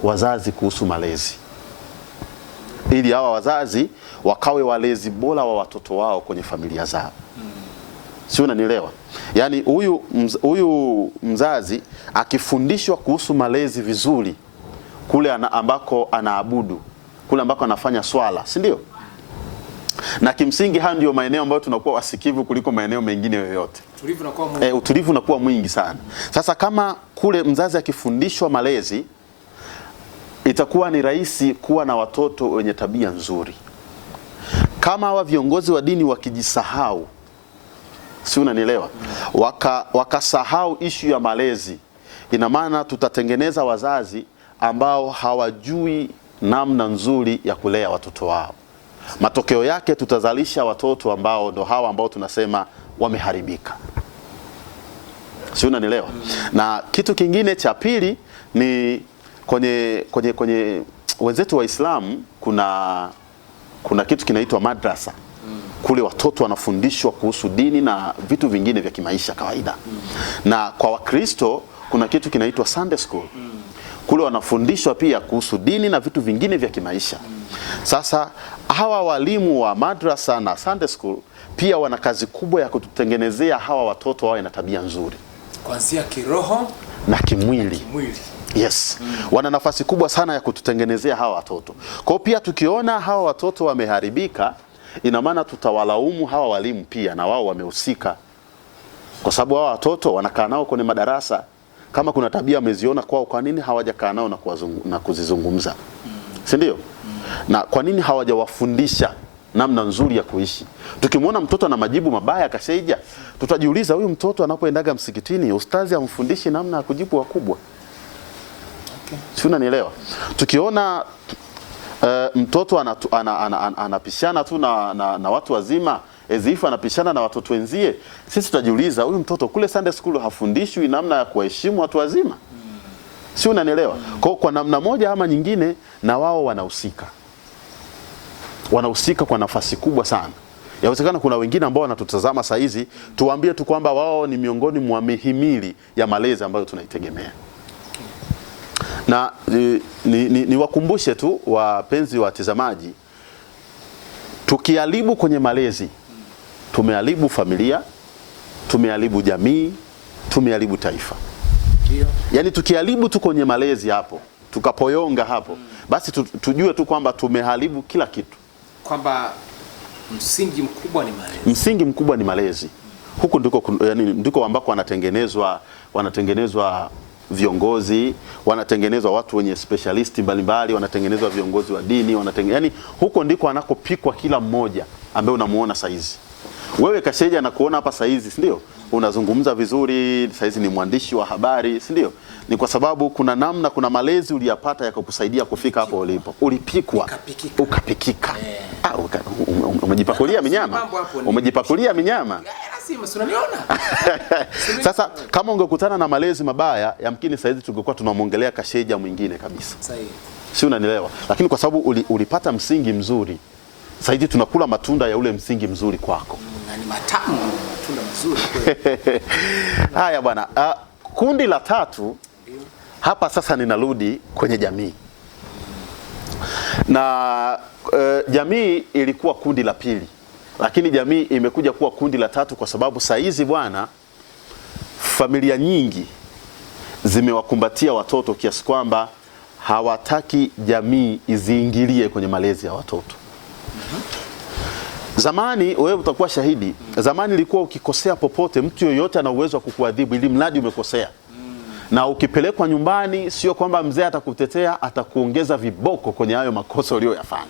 wazazi kuhusu malezi, ili hawa wazazi wakawe walezi bora wa watoto wao kwenye familia zao. Si unanielewa? Yaani huyu mzazi akifundishwa kuhusu malezi vizuri kule ambako anaabudu, kule ambako anafanya swala, si ndio? Na kimsingi haya ndio maeneo ambayo tunakuwa wasikivu kuliko maeneo mengine yoyote. Utulivu unakuwa mwingi sana. Sasa kama kule mzazi akifundishwa malezi, itakuwa ni rahisi kuwa na watoto wenye tabia nzuri. Kama hawa viongozi wa dini wakijisahau, si unanielewa, wakasahau ishu ya malezi, ina maana tutatengeneza wazazi ambao hawajui namna nzuri ya kulea watoto wao. Matokeo yake tutazalisha watoto ambao ndo hawa ambao tunasema wameharibika. Si unanielewa? Na kitu kingine cha pili ni kwenye wenzetu wa Islam kuna kitu kinaitwa madrasa. Kule watoto wanafundishwa kuhusu dini na vitu vingine vya kimaisha kawaida. Na kwa Wakristo kuna kitu kinaitwa Sunday school. Kule wanafundishwa pia kuhusu dini na vitu vingine vya kimaisha. Sasa hawa walimu wa madrasa na Sunday school pia wana kazi kubwa ya kututengenezea hawa watoto wawe na tabia nzuri, kuanzia kiroho na kimwili. Yes. Wana nafasi kubwa sana ya kututengenezea hawa watoto. Kwa hiyo pia tukiona hawa watoto wameharibika, ina maana tutawalaumu hawa walimu pia, na wao wamehusika. Kwa sababu hawa watoto wanakaa nao kwenye madarasa, kama kuna tabia wameziona kwao, kwa nini hawajakaa nao na kuzizungumza? Si ndio? Na kwa nini hawajawafundisha namna nzuri ya kuishi? Tukimwona mtoto ana majibu mabaya Kasheja, tutajiuliza huyu mtoto anapoendaga msikitini, ustazi amfundishi namna ya kujibu wakubwa. Si unanielewa? Tukiona mtoto anapishana tu na watu wazima, ezifu anapishana na watoto wenzie, sisi tutajiuliza huyu mtoto kule Sunday school hafundishwi namna ya kuheshimu watu wazima. Si unanielewa? Kwa namna moja ama nyingine, na wao wanahusika kwa nafasi kubwa sana. Yawezekana kuna wengine ambao wanatutazama saa hizi, tuwaambie tu kwamba wao ni miongoni mwa mihimili ya malezi ambayo tunaitegemea. Na niwakumbushe tu wapenzi watazamaji, tukiharibu kwenye malezi, tumeharibu familia, tumeharibu jamii, tumeharibu taifa. Yaani tukiharibu tu kwenye malezi hapo, tukapoyonga hapo, basi tujue tu kwamba tumeharibu kila kitu. Kwamba msingi mkubwa ni malezi. Msingi mkubwa ni malezi. Huku ndiko ambako wanatengenezwa viongozi, wanatengenezwa watu wenye specialisti mbalimbali, wanatengenezwa viongozi wa dini, yani huko ndiko anakopikwa kila mmoja ambaye unamuona saizi. Wewe Kasheja nakuona hapa saizi, si ndio? Unazungumza vizuri, saizi ni mwandishi wa habari, si ndio? Ni kwa sababu kuna namna, kuna malezi uliyapata yakakusaidia kufika hapo ulipo. Ulipikwa, ukapikika. Umejipakulia minyama. Umejipakulia minyama. Sasa kama ungekutana na malezi mabaya, yamkini saizi tungekuwa tunamuongelea Kasheja mwingine kabisa. Sahihi. Si unanielewa? Lakini kwa sababu ulipata msingi mzuri, saizi tunakula matunda ya ule msingi mzuri kwako. Na ni matamu, matunda mazuri kweli. Haya bwana, kundi la tatu hapa sasa ninarudi kwenye jamii. Na jamii ilikuwa kundi la pili, lakini jamii imekuja kuwa kundi la tatu kwa sababu saizi bwana, familia nyingi zimewakumbatia watoto kiasi kwamba hawataki jamii iziingilie kwenye malezi ya watoto. Zamani wewe utakuwa shahidi. Zamani ilikuwa ukikosea popote, mtu yoyote ana uwezo wa kukuadhibu ili mradi umekosea. Na ukipelekwa nyumbani, sio kwamba mzee atakutetea, atakuongeza viboko kwenye hayo makosa uliyoyafanya.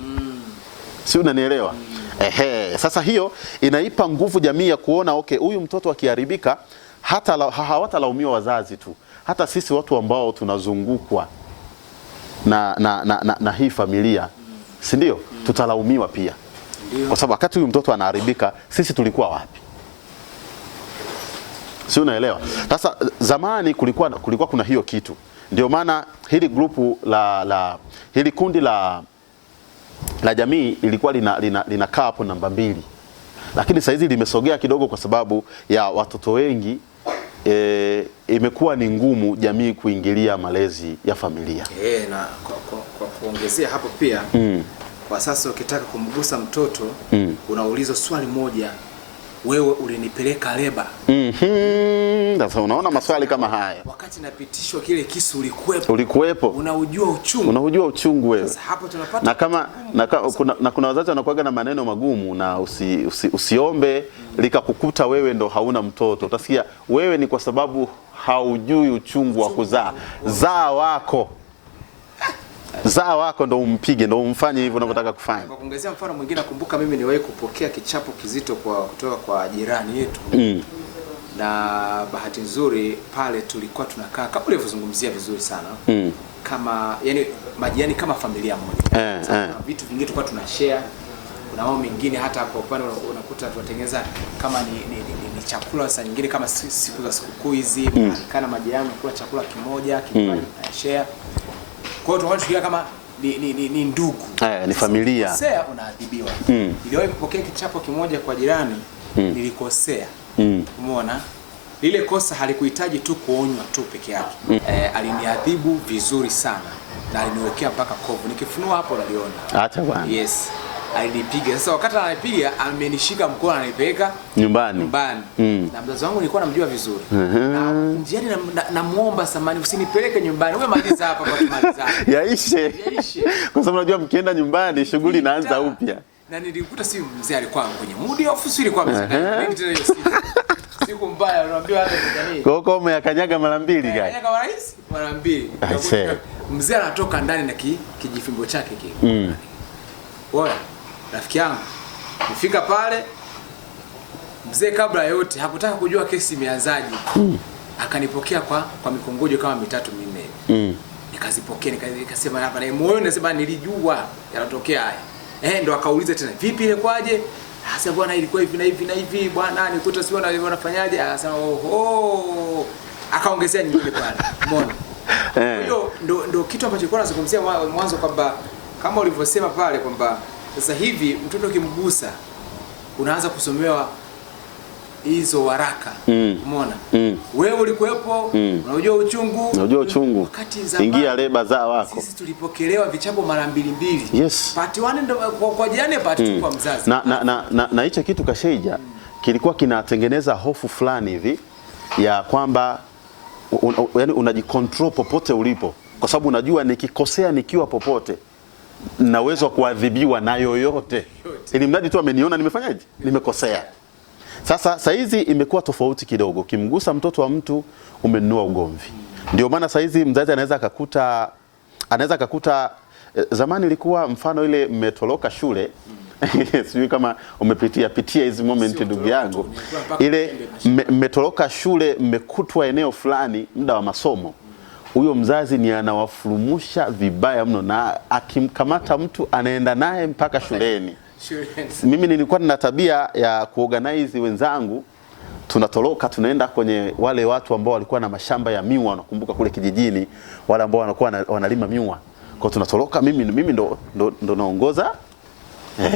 Si unanielewa? Sasa hiyo inaipa nguvu jamii ya kuona okay, huyu mtoto akiharibika hawatalaumiwa wazazi tu. Hata sisi watu ambao tunazungukwa na hii familia, si ndio? Tutalaumiwa pia. Kwa sababu wakati huyu mtoto anaharibika, sisi tulikuwa wapi? Si unaelewa? Sasa zamani kulikuwa kuna hiyo kitu. Ndio maana hili grupu hili kundi la jamii ilikuwa linakaa hapo namba 2. Lakini sasa hizi limesogea kidogo kwa sababu ya watoto wengi, imekuwa ni ngumu jamii kuingilia malezi ya familia. Na kwa kuongezea hapo pia, kwa sasa ukitaka kumgusa mtoto, unaulizwa swali moja, wewe ulinipeleka leba. Sasa unaona maswali kama haya. Wakati napitishwa kile kisu ulikuwepo. Unaujua uchungu wewe. Sasa hapo tunapata kuna wazazi wanakuaga na maneno magumu, na usiombe likakukuta wewe ndo hauna mtoto. Utasikia wewe ni kwa sababu haujui uchungu wa kuzaa. Zaa wako ndo umpige, ndo umfanye hivyo unavyotaka kufanya. Kwa kuongezea mfano mwingine, nakumbuka mimi niwahi kupokea kichapo kizito kutoka kwa jirani yetu. Na bahati nzuri pale tulikuwa tunakaa kama ulivyozungumzia vizuri sana. Kama yani majirani kama familia moja. Vitu vingine tulikuwa tunashare. Kuna mambo mengine hata kwa upande unakuta tunatengeneza kama ni chakula saa nyingine kama siku za sikukuu hizi, kana majirani kula chakula kimoja, kinywaji share. Kwa hiyo tunachukulia kama ni ndugu. Ni familia. Ukikosea unaadhibiwa. Niliwahi kupokea kichapo kimoja kwa jirani, nilikosea. Umeona? Lile kosa halikuhitaji tu kuonywa tu peke yake. Aliniadhibu vizuri sana na aliniwekea mpaka kovu. Nikifunua hapo naliona. Acha bwana. Yes. Alinipiga. Sasa wakati ananipiga amenishika mkono ananipeleka nyumbani. Na mzazi wangu nilikuwa namjua vizuri. Na njiani namuomba samani, usinipeleke nyumbani. Wewe maliza hapa kwa tumaliza. Yaishe. Kwa sababu unajua mkienda nyumbani shughuli inaanza upya. Na nilikuta si mzee alikuwa kwenye mood ya ofisi, ilikuwa mzee. Siku mbaya unaambiwa hata kijani. Kwa hiyo umeyakanyaga mara 2 gani? Kanyaga mara 2. Mzee anatoka ndani na kijifimbo chake kile. Oya, rafiki yangu, nifika pale, mzee kabla yote hakutaka kujua kesi imeanzaje. Akanipokea kwa mikongojo kama 3 4. Nikazipokea nikasema hapa na moyo nasema nilijua yanatokea haya. Ndo akauliza tena, vipi ile kwaje? Sasa bwana ilikuwa hivi na hivi na hivi bwana, nikuta sio na wanafanyaje? Akasema oho. Akaongezea nyingine pale. Umeona? Hiyo ndo kitu ambacho nilikuwa nazungumzia mwanzo kwamba kama ulivyosema pale kwamba sasa hivi mtoto ukimgusa unaanza kusomewa hizo waraka. Umeona? Wewe ulikuwepo, unajua uchungu. Wakati zamani ingia leba za wako. Sisi tulipokelewa vichapo mara 2. Yes. Part 1 ndo kwa jirani, part 2 kwa mzazi. Na hicho kitu Kasheija kilikuwa kinatengeneza hofu fulani hivi ya kwamba yani unajikontrol popote ulipo, kwa sababu unajua nikikosea nikiwa popote na uwezo wa kuadhibiwa na yoyote, ili mradi tu ameniona nimefanyaje, nimekosea. Sasa hizi imekuwa tofauti kidogo. Kimgusa mtoto wa mtu umenunua ugomvi. Ndio maana sasa hizi mzazi anaweza akakuta zamani ilikuwa mfano ile mmetoroka shule. Sijui kama umepitia hizi moment ndugu yangu. Ile mmetoroka shule, mmekutwa eneo fulani muda wa masomo. Huyo mzazi ni anawafurumusha vibaya mno, na akimkamata mtu anaenda naye mpaka shuleni. Mimi nilikuwa nina tabia ya kuorganize wenzangu, tunatoroka tunaenda kwenye wale watu ambao walikuwa na mashamba ya miwa, nakumbuka kule kijijini, wale ambao wanakuwa wanalima miwa. Kwa tunatoroka, mimi ndo naongoza,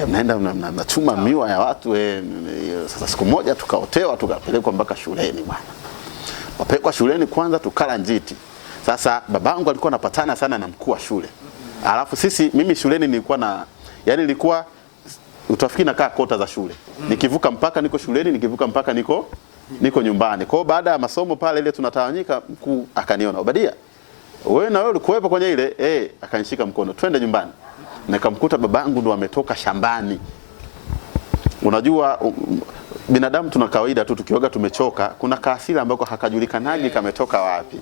naenda nachuma miwa ya watu. Sasa siku moja tukaotewa, tukapelekwa mpaka shuleni bwana. Wapelekwa shuleni kwanza tukala njiti. Sasa babangu alikuwa anapatana sana na mkuu wa shule. Alafu mimi shuleni nilikuwa utafikiri nakaa kota za shule. Nikivuka mpaka niko shuleni, nikivuka mpaka niko nyumbani. Kwa hiyo baada ya masomo pale ile tunatawanyika, mkuu akaniona, "Obadia, wewe na wewe ulikuwepo kwenye ile?" Akanishika mkono, "Twende nyumbani." nikamkuta babangu ndo ametoka shambani. Unajua binadamu tuna kawaida tu tukioga tumechoka, kuna kaasili ambako hakajulikanaje kametoka wapi.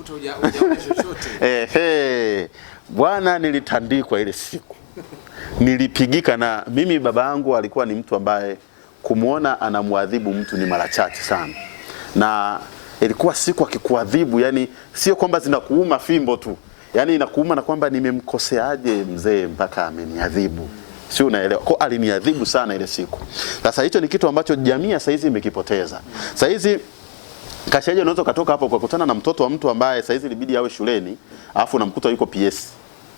Bwana, nilitandikwa ile siku. Nilipigika, na mimi babangu alikuwa ni mtu ambaye kumuona anamwadhibu mtu ni mara chache sana. Na ilikuwa siku akikuadhibu, yani sio kwamba zinakuuma fimbo tu. Yani inakuuma na kwamba nimemkoseaje mzee mpaka ameniadhibu. Sio, unaelewa? Kwa aliniadhibu sana ile siku. Sasa hicho ni kitu ambacho jamii sasa hizi imekipoteza. Sasa hizi kashaje unaweza katoka hapo kwa kukutana na mtoto wa mtu ambaye sasa hizi ilibidi awe shuleni, alafu unamkuta yuko PS.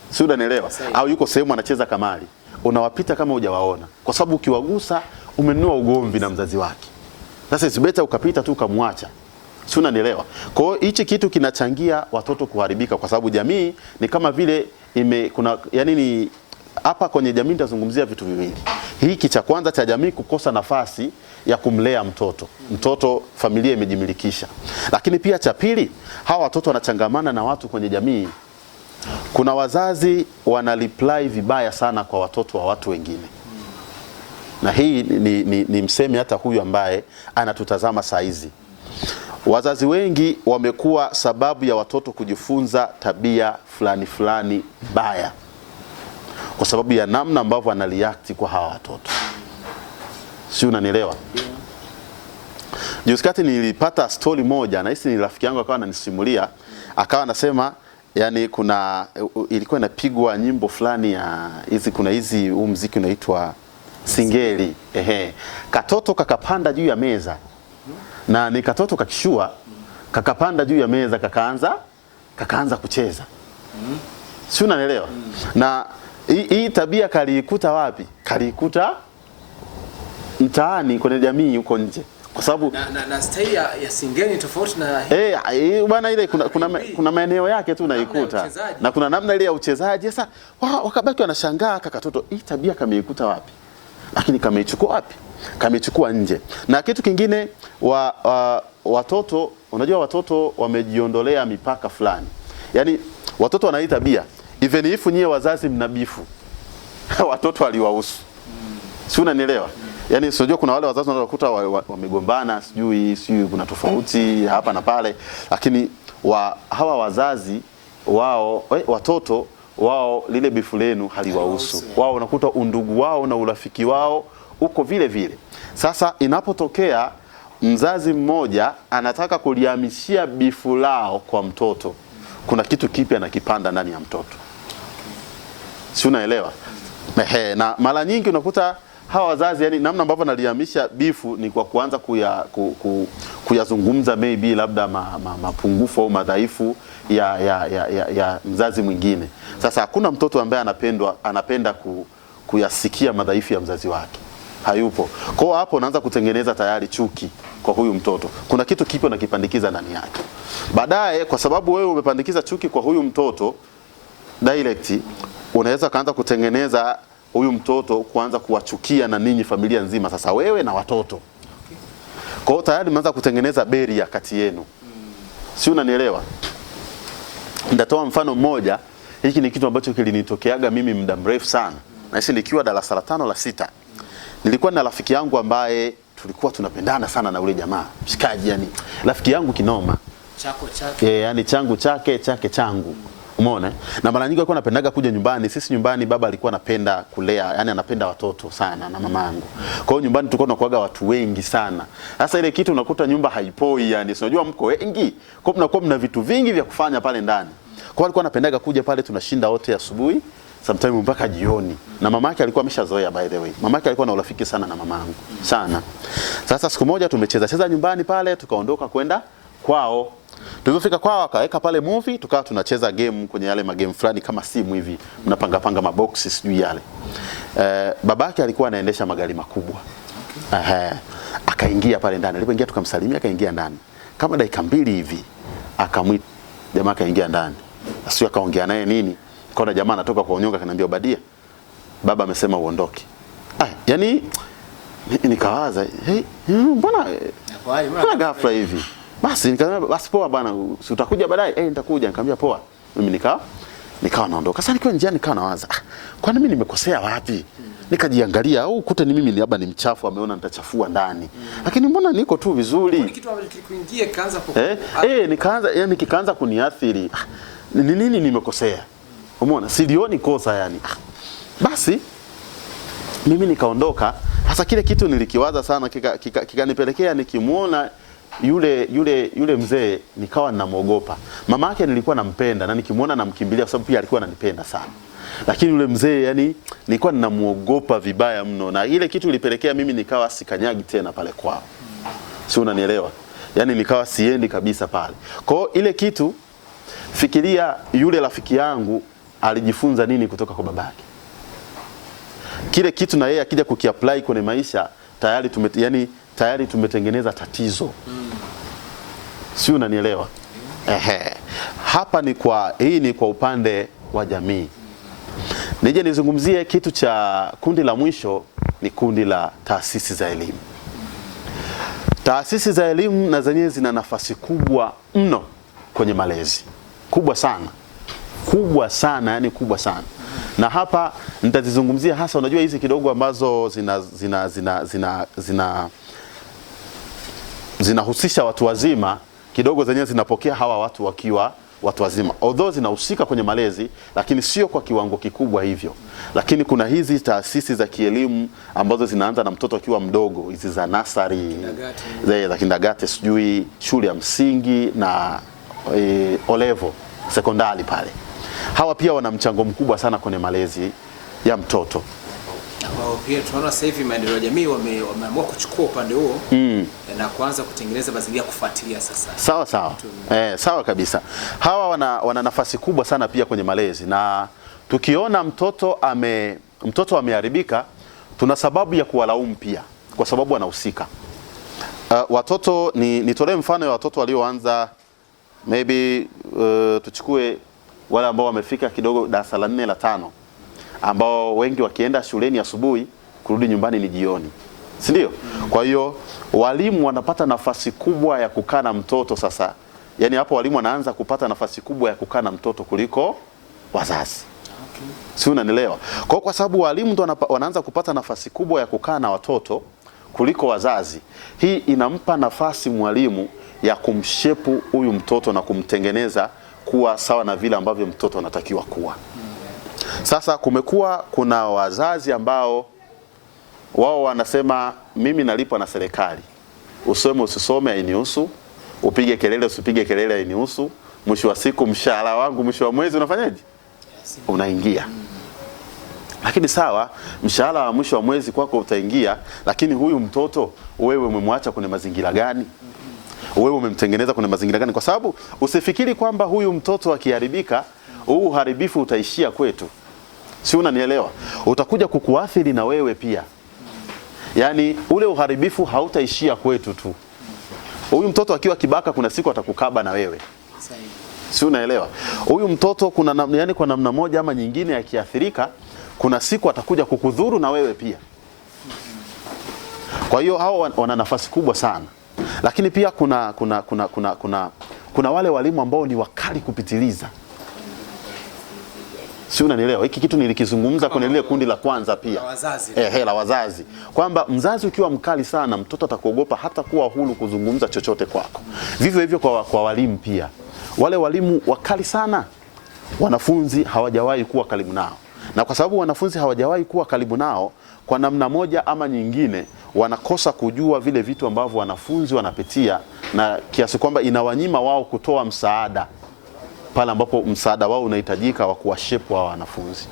Sio, unaelewa? Au yuko sehemu anacheza kamari. Unawapita kama hujawaona. Kwa sababu ukiwagusa umenunua ugomvi na mzazi wake. Sasa isibeta ukapita tu ukamwacha. Sio, unanielewa? Kwa hiyo hichi kitu kinachangia watoto kuharibika, kwa sababu jamii ni kama vile kuna yani ni hapa kwenye jamii nitazungumzia vitu viwili. Hiki cha kwanza cha jamii kukosa nafasi ya kumlea mtoto. Mtoto familia imejimilikisha. Lakini pia cha pili, hawa watoto wanachangamana na watu kwenye jamii. Kuna wazazi wana reply vibaya sana kwa watoto wa watu wengine. Na hii ni msemi hata huyu ambaye anatutazama saa hizi. Wazazi wengi wamekuwa sababu ya watoto kujifunza tabia fulani fulani baya, kwa sababu ya namna ambavyo analiact kwa hawa watoto. Si unanielewa? Juzi kati nilipata story moja, na hisi ni rafiki yangu akawa ananisimulia, akawa anasema yani ilikuwa inapigwa nyimbo fulani ya hizi, kuna hizi muziki unaitwa singeli. Katoto kakapanda juu ya meza. Na ni katoto kakishua, kakapanda juu ya meza kakaanza kucheza. Si unanielewa? Na hii tabia kaliikuta wapi? Kaliikuta mtaani kwenye jamii huko nje. Kwa sababu na style ya singeli tofauti na bwana, ile kuna maeneo yake tu unaikuta. Na kuna namna ile ya uchezaji. Sasa wakabaki wanashangaa, katoto hii tabia kameikuta wapi? Lakini kameichukua wapi? Kameichukua nje. Na kitu kingine watoto, unajua watoto wamejiondolea mipaka fulani. Yaani watoto wana hii tabia, even if nyie wazazi mnabifu, watoto waliwahusu. Si unanielewa? Yaani unajua kuna wale wazazi wanakuta wamegombana, sijui kuna tofauti hapa na pale, lakini hawa wazazi wao watoto wao lile bifu lenu haliwahusu. Wao unakuta undugu wao na urafiki wao uko vile vile. Sasa inapotokea mzazi mmoja anataka kulihamishia bifu lao kwa mtoto, kuna kitu kipya anakipanda ndani ya mtoto. Si unaelewa? Na mara nyingi unakuta hawa wazazi, yani namna ambavyo analihamisha bifu ni kwa kuanza kuyazungumza maybe labda mapungufu au madhaifu ya mzazi mwingine. Sasa hakuna mtoto ambaye anapenda kuyasikia madhaifu ya mzazi wake. Hayupo. Kwa hiyo hapo unaanza kutengeneza tayari chuki kwa huyu mtoto. Kuna kitu kipo na kipandikiza ndani yake. Baadaye kwa sababu wewe umepandikiza chuki kwa huyu mtoto direct, unaweza kaanza kutengeneza huyu mtoto kuanza kuwachukia na ninyi familia nzima, sasa wewe na watoto. Kwa hiyo tayari mnaanza kutengeneza barrier kati yenu. Si unanielewa? Nitatoa mfano mmoja. Hiki ni kitu ambacho kilinitokeaga mimi muda mrefu sana. Na hisi nikiwa darasa la 5 la 6. Nilikuwa na rafiki yangu ambaye tulikuwa tunapendana sana na ule jamaa. Mshikaji, yani rafiki yangu kinoma. Chako chake. Yani changu chake, chake changu. Umeona? Na mara nyingi alikuwa anapendaga kuja nyumbani. Sisi nyumbani baba alikuwa anapenda kulea, yani anapenda watoto sana na mamangu. Kwa hiyo nyumbani tulikuwa tunakuaga watu wengi sana. Sasa ile kitu unakuta nyumba haipoi, yani unajua mko wengi. Kwa hiyo mnakuwa mna vitu vingi vya kufanya pale ndani. Kwa hiyo alikuwa anapendaga kuja pale, tunashinda wote asubuhi, sometimes mpaka jioni. Na mamake alikuwa ameshazoea, by the way. Mamake alikuwa na urafiki sana na mamangu. Sana. Sasa siku moja tumecheza nyumbani pale, tukaondoka kwenda kwao. Tulipofika kwao akaweka pale movie, tukawa tunacheza game kwenye yale magame fulani kama simu hivi, mnapanga maboxi sijui yale. Babake alikuwa anaendesha magari makubwa. Akaingia pale ndani. Alipoingia tukamsalimia, akaingia ndani. Kama dakika 2 hivi akamwita jamaa, akaingia ndani. Sio akaongea naye nini? Kaona jamaa anatoka kwa unyonga, akaniambia, Obadia, baba amesema uondoke. Yani nikawaza, mbona ghafla hivi? Basi nikamwambia, basi poa bwana, si utakuja baadaye? Nitakuja. Nikamwambia poa. Mimi Nikawa naondoka. Sasa nikiwa njiani nikawa nawaza, kwani mimi nimekosea wapi? Nikajiangalia, au kute ni mimi labda ni mchafu, ameona nitachafua ndani. Lakini mbona niko tu vizuri? Ni kitu ambacho kilikuingia kaanza kikaanza kuniathiri. Ni nini nimekosea? Umeona? Silioni kosa yani. Basi mimi nikaondoka. Sasa kile kitu nilikiwaza sana, kikanipelekea nikimuona yule mzee nikawa ninamuogopa. Mama yake nilikuwa nampenda na nikimuona namkimbilia kwa sababu pia alikuwa ananipenda sana. Lakini yule mzee yani nilikuwa ninamuogopa vibaya mno, na ile kitu ilipelekea mimi nikawa sikanyagi tena pale kwao. Si unanielewa? Yani nikawa siendi kabisa pale. Kwa hiyo ile kitu, fikiria yule rafiki yangu alijifunza nini kutoka kwa babake. Kile kitu na yeye akija kukiapply kwenye maisha tayari tumetengeneza tatizo. Si unanielewa? Hapa hii ni kwa upande wa jamii. Nije nizungumzie kitu cha kundi la mwisho, ni kundi la taasisi za elimu. Taasisi za elimu na zenyewe zina nafasi kubwa mno kwenye malezi. Kubwa sana. Kubwa sana, yani kubwa sana. Na hapa nitazizungumzia hasa, unajua hizi kidogo ambazo zinahusisha watu wazima, kidogo zenyewe zinapokea hawa watu wakiwa watu wazima. Although zinahusika kwenye malezi, lakini sio kwa kiwango kikubwa hivyo. Lakini kuna hizi taasisi za kielimu ambazo zinaanza na mtoto akiwa mdogo, hizi za nasari, za kindagate, sijui shule ya msingi na olevo sekondari pale. Hawa pia wana mchango mkubwa sana kwenye malezi ya mtoto. Ambao pia tunaona sasa hivi maendeleo ya jamii wameamua kuchukua upande huo na kuanza kutengeneza mazingira kufuatilia sasa. Sawa. Sawa kabisa. Hawa wana nafasi kubwa sana pia kwenye malezi, na tukiona mtoto ameharibika, tuna sababu ya kuwalaumu pia kwa sababu wanahusika. Watoto nitolee mfano ya watoto walioanza maybe tuchukue wale ambao wamefika kidogo darasa la 4 la 5, ambao wengi wakienda shuleni asubuhi kurudi nyumbani ni jioni. Si ndio? Kwa hiyo walimu wanapata nafasi kubwa ya kukaa na mtoto sasa. Yaani hapo walimu wanaanza kupata nafasi kubwa ya kukaa na mtoto kuliko wazazi. Si unanielewa? Kwa sababu walimu ndo wanaanza kupata nafasi kubwa ya kukaa na watoto kuliko wazazi. Hii inampa nafasi mwalimu ya kumshepu huyu mtoto na kumtengeneza kuwa sawa na vile ambavyo mtoto anatakiwa kuwa. Sasa kuna wazazi ambao wao wanasema mimi nalipwa na serikali. Usome usisome hainihusu, upige kelele usipige kelele hainihusu. Mwisho wa siku mshahara wangu mwisho wa mwezi unafanyaje? Unaingia. Lakini sawa, mshahara wa mwisho wa mwezi kwako utaingia, lakini huyu mtoto wewe umemwacha kwenye mazingira gani? Wewe umemtengeneza kwenye mazingira gani? Kwa sababu usifikiri kwamba huyu mtoto akiharibika, huu uharibifu utaishia kwetu. Si unanielewa? Utakuja kukuathiri na wewe pia. Yaani ule uharibifu hautaishia kwetu tu. Huyu mtoto akiwa kibaka kuna siku atakukaba na wewe. Si unaelewa? Huyu mtoto kwa namna moja ama nyingine akiathirika, kuna siku atakuja kukudhuru na wewe pia. Kwa hiyo hao wana nafasi kubwa sana. Lakini pia kuna wale walimu ambao ni wakali kupitiliza. Si unanielewa? Hiki kitu nilikizungumza kwenye ile kundi la kwanza pia. La wazazi. Kwamba mzazi ukiwa mkali sana, mtoto atakuogopa hata kuwa huru kuzungumza chochote kwako. Vivyo hivyo kwa walimu pia. Wale walimu wakali sana, wanafunzi hawajawahi kuwa karibu nao. Na kwa sababu wanafunzi hawajawahi kuwa karibu nao, kwa namna moja ama nyingine wanakosa kujua vile vitu ambavyo wanafunzi wanapitia, na kiasi kwamba inawanyima wao kutoa msaada pale ambapo msaada wao unahitajika wa kuwashape wa wanafunzi.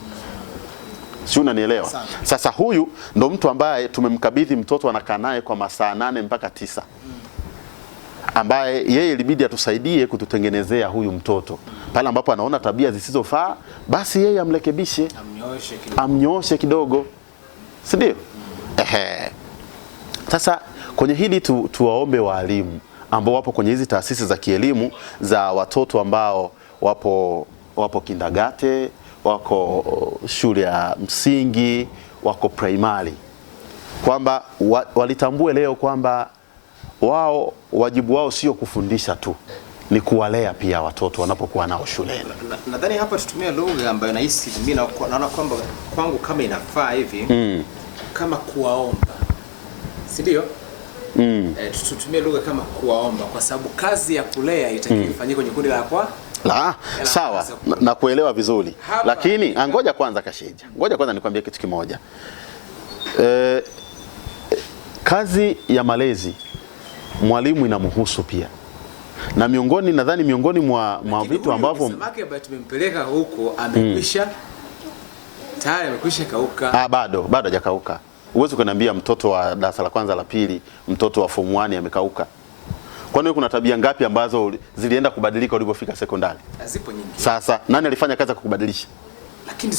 Si unanielewa? Sasa huyu ndo mtu ambaye tumemkabidhi mtoto anakaa naye kwa masaa 8 mpaka 9. Ambaye yeye ilibidi atusaidie kututengenezea huyu mtoto. Pale ambapo anaona tabia zisizofaa, basi yeye amrekebishe, amnyooshe kidogo. Si ndio? Sasa kwenye hili tuwaombe walimu ambao wapo kwenye hizi taasisi za kielimu za watoto ambao wapo kindagate, wako shule ya msingi, wako primary, kwamba walitambue leo kwamba wajibu wao sio kufundisha tu. ni kuwalea pia watoto wanapokuwa nao shuleni. Nadhani hapa tutumie lugha ambayo nahisi mimi naona kwamba kwangu kama inafaa hivi kama kuwaomba, si ndio? Tutumie lugha kama kuwaomba, kwa sababu kazi ya kulea itakiwa ifanyike kwenye kundi la sawa na kuelewa vizuri hapa. Lakini ngoja kwanza Kasheja, ngoja kwanza nikwambie kitu kimoja. Kazi ya malezi mwalimu inamhusu pia, na nadhani miongoni mwa vitu ambavyo samaki ambaye tumempeleka huko amekwisha tayari amekwisha kauka. Bado hajakauka. Uwezo kuniambia mtoto wa darasa la kwanza la pili, mtoto wa form 1 amekauka? Kwani kuna tabia ngapi ambazo zilienda kubadilika ulipofika sekondari? Zipo nyingi. Sasa nani alifanya kazi ya kukubadilisha? Lakini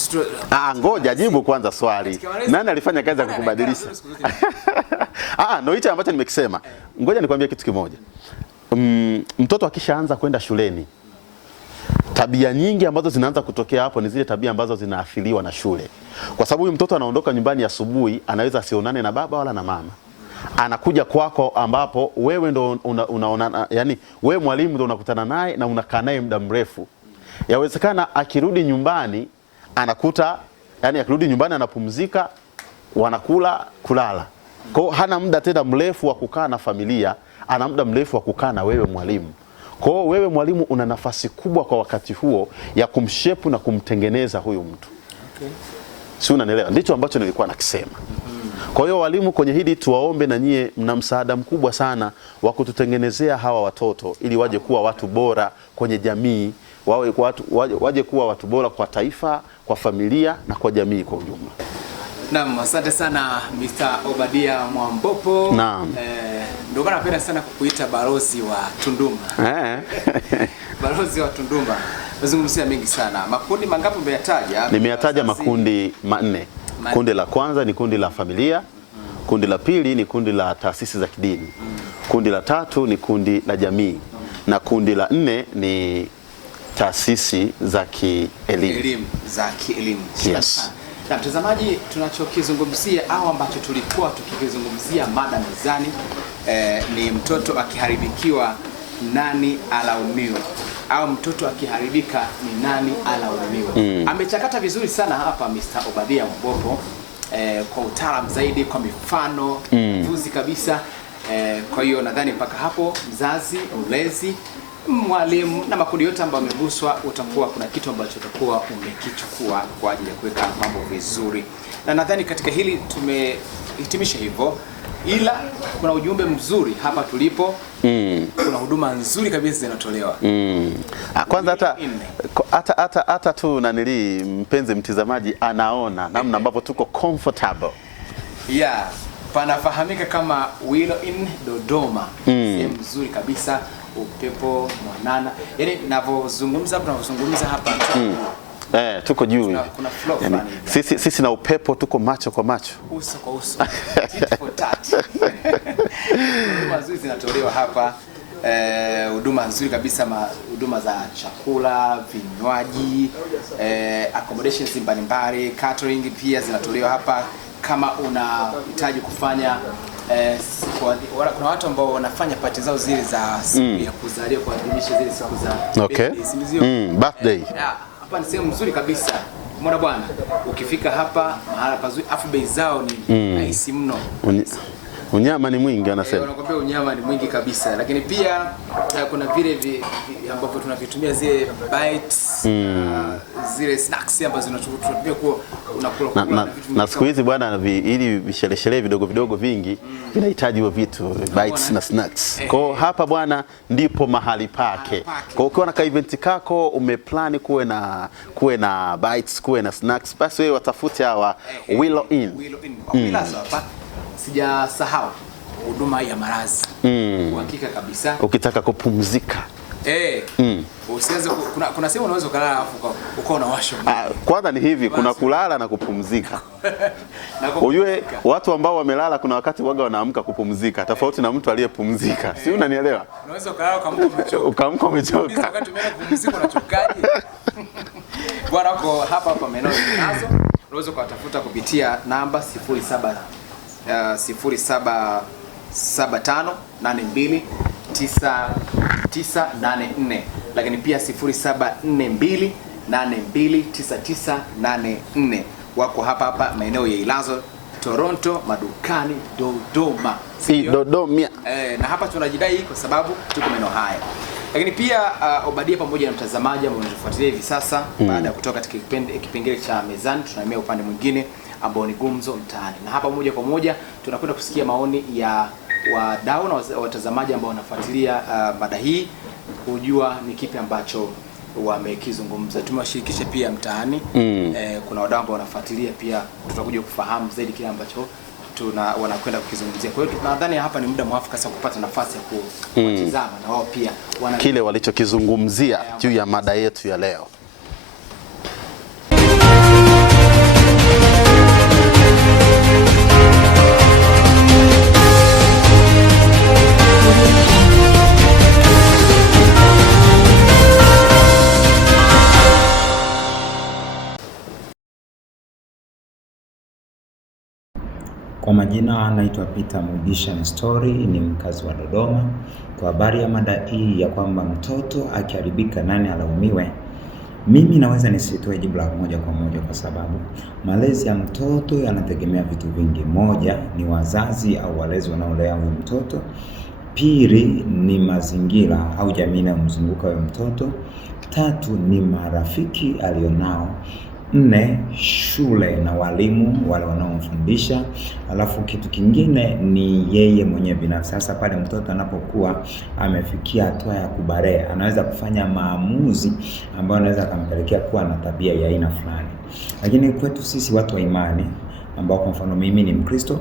ngoja jibu kwanza swali. Nani alifanya kazi ya kukubadilisha? Ndio hicho ambacho nimekisema. Ngoja nikwambie kitu kimoja. Mtoto akishaanza kwenda shuleni, tabia nyingi ambazo zinaanza kutokea hapo ni zile tabia ambazo zinaathiriwa na shule. Kwa sababu huyu mtoto anaondoka nyumbani asubuhi, anaweza asionane na baba wala na mama. Anakuja kwako ambapo wewe ndo unaona, yani wewe mwalimu ndo unakutana naye na unakaa naye muda mrefu. Yawezekana akirudi nyumbani akirudi nyumbani anapumzika, wanakula, kulala. Kwa hana muda tena mrefu wa kukaa na familia, ana muda mrefu wa kukaa na wewe mwalimu. Kwa wewe mwalimu una nafasi kubwa kwa wakati huo ya kumshepu na kumtengeneza huyu mtu. Okay. Si unanielewa? Ndicho ambacho nilikuwa nakisema. Kwa hiyo walimu kwenye hili tuwaombe, na nyie mna msaada mkubwa sana wa kututengenezea hawa watoto ili waje kuwa watu bora kwenye jamii, waje kuwa watu bora kwa taifa, kwa familia na kwa jamii kwa ujumla. Naam, asante sana Mr. Obadia Mwambopo. Naam. Ndio maana napenda sana kukuita balozi wa Tunduma. Balozi wa Tunduma. Nazungumzia mengi sana. Makundi mangapi umeyataja? Nimeyataja makundi 4. Kundi la kwanza ni kundi la familia. Kundi la pili ni kundi la taasisi za kidini. Kundi la tatu ni kundi la jamii. Na kundi la 4 ni taasisi za kielimu. Yes. Na mtazamaji, tunachokizungumzia au ambacho tulikuwa tukikizungumzia mada mezani ni mtoto akiharibikiwa nani alaumiwe, au mtoto akiharibika ni nani alaumiwe. Amechakata vizuri sana hapa Mr. Obadia Mwambopo kwa utaalamu zaidi, kwa mifano vuzi kabisa. Kwa hiyo nadhani mpaka hapo mzazi, mlezi, mwalimu na makundi yote ambayo yameguswa, utakuwa kuna kitu ambacho utakuwa umekichukua kwa ajili ya kuweka mambo vizuri. Na nadhani katika hili tumehitimisha hivyo, ila kuna ujumbe mzuri hapa tulipo. Kuna huduma nzuri kabisa zinatolewa. Kwanza hata tu nanili mpenzi mtazamaji anaona namna ambapo tuko comfortable. Yeah, panafahamika kama Willow Inn Dodoma. Sehemu nzuri kabisa, upepo mwanana. Yaani tunavyozungumza hapa tuko juu. Kuna flow yani, sisi na upepo tuko macho kwa macho. Uso kwa uso. Tit for tat. Huduma nzuri zinatolewa hapa. Huduma nzuri kabisa, huduma za chakula, vinywaji, accommodations mbalimbali, catering pia zinatolewa hapa. Kama unahitaji kufanya kuna watu ambao wanafanya party zao zile za siku ya kuzaliwa, kuadhimisha zile siku za birthday. Hapa ni sehemu nzuri kabisa. Umeona bwana, ukifika hapa mahala pazuri, afu bei zao ni rahisi mno. Unyama ni mwingi anasema. Wanakuambia unyama ni mwingi kabisa. Lakini pia kuna vile ambavyo tunavitumia zile bites, zile snacks ambazo tunatumia kwa unakula na siku hizi bwana, ili visheleshele vidogo vidogo vingi vinahitaji hiyo vitu, bites na snacks. Kwa hapa bwana ndipo mahali pake. Kwa ukiwa na ka event kako umeplan kuwe na bites, kuwe na snacks, basi wewe watafute hawa Willow Inn. Sijasahau huduma ya malazi. Uhakika kabisa. Ukitaka kupumzika. Usianze kuna sehemu unaweza kulala afu uko na washo. Kwanza ni hivi, kuna kulala na kupumzika. Ujue watu ambao wamelala kuna wakati waga wanaamka kupumzika, tofauti na mtu aliyepumzika. Si unanielewa? Unaweza kulala ukaamka umechoka. Ukaamka umechoka. Wakati umeenda kupumzika unachokaje? Bwana uko hapa maeneo nazo. Unaweza kutafuta kupitia namba 07758299 0742829984, lakini pia 0742829984. Wako hapa maeneo ya Ilazo, Toronto, madukani Dodoma. Dodoma. Na hapa tunajidai kwa sababu tuko maeneo haya. Lakini pia Obadia pamoja na mtazamaji ambao unatufuatilia hivi sasa, baada ya kutoka katika kipengele cha mezani, tunahamia upande mwingine ambao ni gumzo mtaani. Na hapa moja kwa moja tunakwenda kusikia maoni ya wadau na watazamaji ambao wanafuatilia mada hii, kujua ni kipi ambacho wamekizungumza. Tumewashirikisha pia mtaani. Kuna wadau ambao wanafuatilia pia, tutakuja kufahamu zaidi kile ambacho wanakwenda kukizungumzia. Kwa hiyo tunadhani hapa ni muda mwafaka sasa kupata nafasi ya kuwatizama na wao pia kile walichokizungumzia juu ya mada yetu ya leo. Kwa majina naitwa Peter Mugisha Nestori, ni mkazi wa Dodoma. Kwa habari ya mada hii ya kwamba mtoto akiharibika nani alaumiwe, mimi naweza nisitoe jibu la moja kwa moja, kwa sababu malezi ya mtoto yanategemea vitu vingi. Moja ni wazazi au walezi wanaolea huyo mtoto. Pili ni mazingira au jamii inayomzunguka huyo mtoto. Tatu ni marafiki alionao. 4 shule na walimu wale wanaomfundisha. Alafu kitu kingine ni yeye mwenyewe binafsi. Sasa pale mtoto anapokuwa amefikia hatua ya kubalehe, anaweza kufanya maamuzi ambayo anaweza kumpelekea kuwa na tabia ya aina fulani. Lakini kwetu sisi watu wa imani ambao kwa mfano mimi ni Mkristo,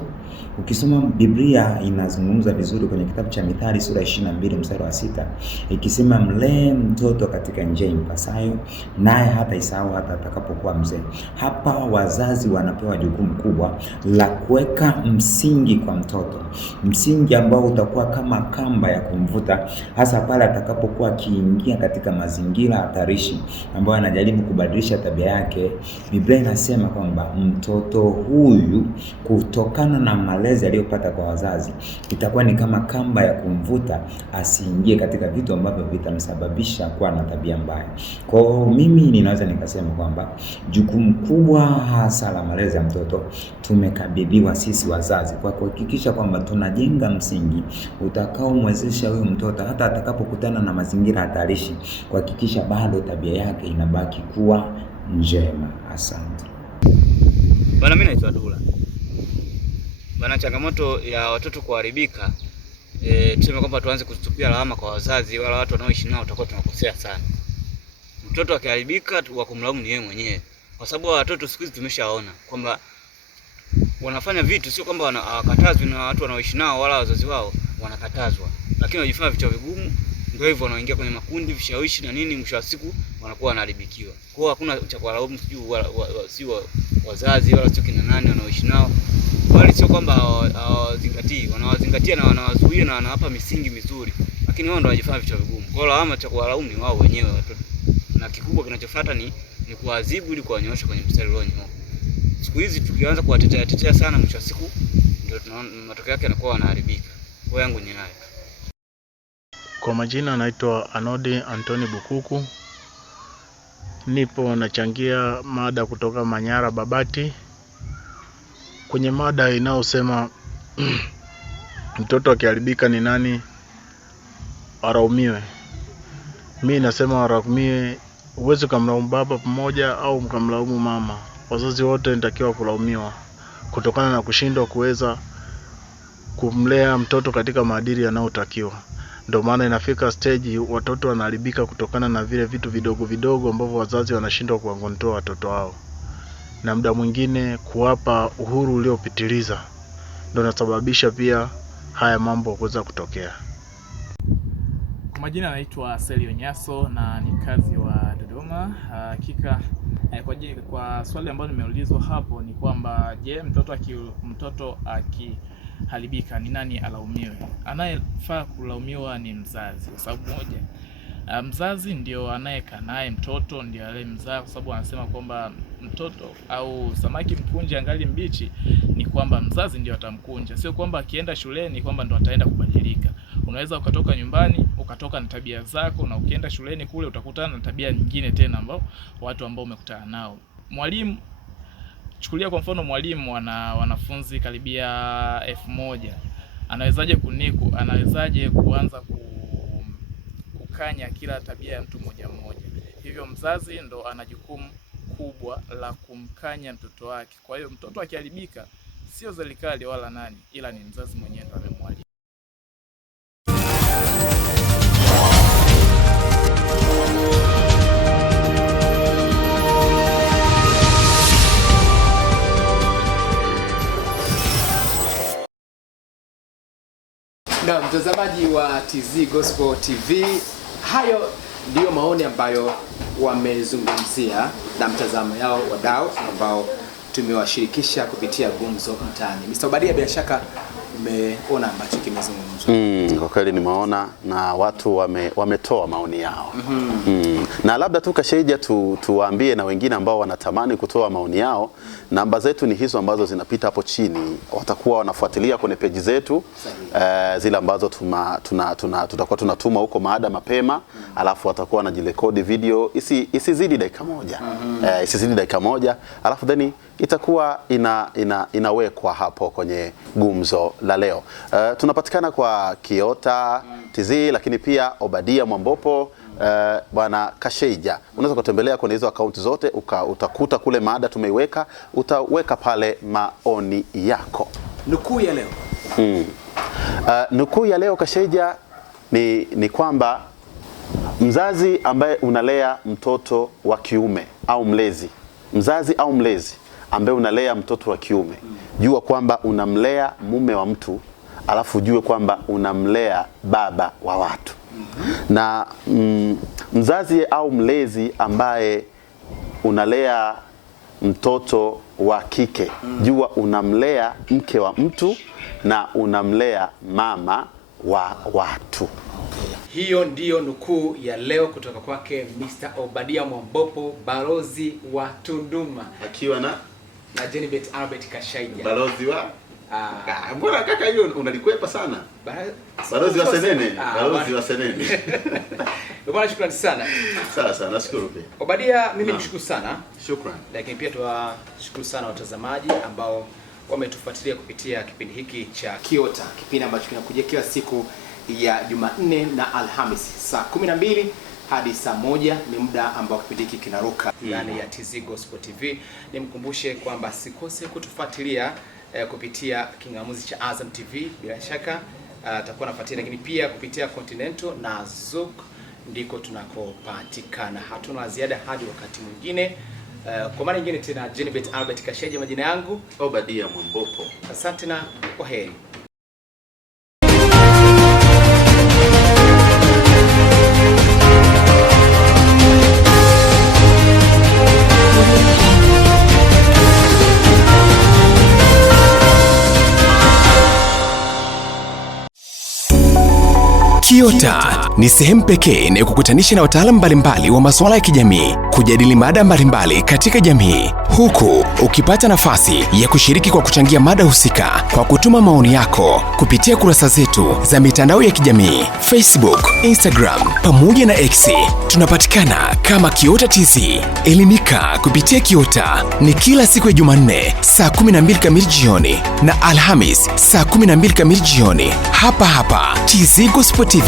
ukisoma Biblia inazungumza vizuri kwenye kitabu cha Mithali sura 22 mstari wa 6, ikisema mlee mtoto katika njia impasayo, naye hata isahau hata atakapokuwa mzee. Hapa wazazi wanapewa jukumu kubwa la kuweka msingi kwa mtoto, msingi ambao utakuwa kama kamba ya kumvuta, hasa pale atakapokuwa akiingia katika mazingira hatarishi ambayo anajaribu kubadilisha tabia yake. Biblia inasema kwamba mtoto huyu, kutokana na malezi aliyopata kwa wazazi, itakuwa ni kama kamba ya kumvuta asiingie katika vitu ambavyo vitamsababisha kuwa na tabia mbaya. Kwa hiyo mimi ninaweza nikasema kwamba jukumu kubwa hasa la malezi ya mtoto tumekabidhiwa sisi wazazi, kwa kuhakikisha kwamba tunajenga msingi utakaomwezesha huyu mtoto hata atakapokutana na mazingira hatarishi, kuhakikisha bado tabia yake inabaki kuwa njema. Asante. Bana, mimi naitwa Dula. Bana, changamoto ya watoto kuharibika, tuseme kwamba tuanze kutupia lawama kwa wazazi wala watu wanaoishi nao, tutakuwa tunakosea sana. Mtoto akiharibika wa kumlaumu ni yeye mwenyewe, kwa sababu watoto siku hizi tumeshaona kwamba wanafanya vitu, sio kwamba hawakatazwi na watu wanaoishi nao wala wazazi wao, wanakatazwa, lakini wanajifanya vichwa vigumu. Ndio hivyo wanaingia kwenye makundi, vishawishi na nini, mwisho wa siku wanakuwa wanaharibikiwa. Kwa hiyo hakuna cha kulaumu, sio wazazi wala sio kina nani wanaoishi nao, wala sio kwamba hawazingatii, wanawazingatia na wanawazuia na wanawapa misingi mizuri, lakini wao ndio wanajifanya vichwa vigumu. Kwa hiyo lawama cha kulaumu ni wao wenyewe watoto, na kikubwa kinachofuata ni kuadhibu ili kuwanyoosha kwenye mstari ulionyooka. Siku hizi tukianza kuwatetea sana, mwisho wa siku ndio tunaona matokeo yake yanakuwa wanaharibika. Kwa yangu ni hayo. Kwa majina naitwa Anodi Antoni Bukuku. Nipo nachangia mada kutoka Manyara Babati, kwenye mada inayosema mtoto akiharibika ni nani waraumiwe. Mimi nasema waraumiwe, uweze kumlaumu baba pamoja au mkamlaumu mama. Wazazi wote nitakiwa kulaumiwa kutokana na kushindwa kuweza kumlea mtoto katika maadili yanayotakiwa. Ndio maana inafika stage watoto wanaharibika kutokana na vile vitu vidogo vidogo ambavyo wazazi wanashindwa kuwakontrol watoto wao, na muda mwingine kuwapa uhuru uliopitiliza ndio nasababisha pia haya mambo kuweza kutokea. Kwa majina naitwa Selio Nyaso na ni mkazi wa Dodoma. Hakika kwa swali ambalo nimeulizwa hapo ni kwamba je, mtoto akiharibika ni nani alaumiwe? Anayefaa kulaumiwa ni mzazi, kwa sababu moja, mzazi ndio anayekaa naye mtoto, ndio aliyemzaa, kwa sababu anasema kwamba mtoto au samaki mkunje angali mbichi, ni kwamba mzazi ndio atamkunja, sio kwamba akienda shuleni kwamba ndo ataenda kubadilika. Unaweza ukatoka nyumbani ukatoka na tabia zako, na ukienda shuleni kule utakutana na tabia nyingine tena ambao watu ambao umekutana nao. Mwalimu, chukulia kwa mfano mwalimu ana wanafunzi karibia 1000, anawezaje anawezaje kuanza kukanya kila tabia ya mtu mmoja mmoja? Hivyo mzazi ndo ana jukumu kubwa la kumkanya mtoto wake. Kwa hiyo mtoto akiharibika, sio serikali wala nani, ila ni mzazi mwenyewe ndo amemwalika. Na mtazamaji wa TZ Gospel TV, hayo ndiyo maoni ambayo wamezungumzia na mtazamo yao wadau ambao tumewashirikisha kupitia Gumzo Mtaani. Mr. Obadia, bila shaka umeona ambacho kimezungumzwa. Kwa kweli nimeona na watu wametoa maoni yao. Na labda tu Kasheija tuwaambie na wengine ambao wanatamani kutoa maoni yao, namba zetu ni hizo ambazo zinapita hapo chini. Watakuwa wanafuatilia kwenye peji zetu zile ambazo tutakuwa tunatuma huko maada mapema, alafu watakuwa wanajirekodi video isizidi dakika moja. Isizidi dakika moja, alafu then itakuwa inawekwa hapo kwenye gumzo la leo. Tunapatikana kwa Kiota TZ, lakini pia Obadia Mwambopo, bwana Kasheija. Unaweza kutembelea kwenye hizo akaunti zote, utakuta kule maada tumeiweka, utaweka pale maoni yako. Nukuu ya leo. Nukuu ya leo Kasheija ni kwamba mzazi ambaye unalea mtoto wa kiume au mlezi, mzazi au mlezi ambaye unalea mtoto wa kiume, jua kwamba unamlea mume wa mtu, alafu jue kwamba unamlea baba wa watu. Na mzazi au mlezi ambaye unalea mtoto wa kike, jua unamlea mke wa mtu na unamlea mama wa watu. Hiyo ndiyo nukuu ya leo kutoka kwake Mr. Obadia Mwambopo, balozi wa Tunduma, akiwa na Jenibet Albert Kashaija, balozi wa mbona kaka hiyo unalikwepa sana? Balozi wa Senene, balozi wa Senene. Bwana, shukrani sana. Sasa nashukuru pia. Obadia, mimi nikushukuru sana. Shukrani. Lakini pia tuwashukuru sana watazamaji ambao wametufuatilia kupitia kipindi hiki cha Kiota, kipindi ambacho kinakuja kila siku ya Jumanne na Alhamisi saa 12 hadi saa 1 ni muda ambao kipindi hiki kinaruka ndani ya TZ Gospel TV. Nimkumbushe kwamba sikose kutufuatilia kupitia kingamuzi cha Azam TV, bila shaka atakuwa nafuatilia, lakini pia kupitia Continental na Zouk ndiko tunakopatikana. Hatuna ziada hadi wakati mwingine. Kwa mara nyingine tena, Jenibet Albert Kashaija majina yangu, Obadia Mwambopo. Asante na kwaheri. Kiota ni sehemu pekee inayokukutanisha na wataalamu mbalimbali wa masuala ya kijamii, kujadili mada mbalimbali katika jamii, huku ukipata nafasi ya kushiriki kwa kuchangia mada husika kwa kutuma maoni yako kupitia kurasa zetu za mitandao ya kijamii, Facebook, Instagram pamoja na X. Tunapatikana kama Kiota TZ. Elimika kupitia Kiota ni kila siku ya Jumanne saa 12 kamili jioni na Alhamis saa 12 kamili jioni, hapa TZ Gospel TV.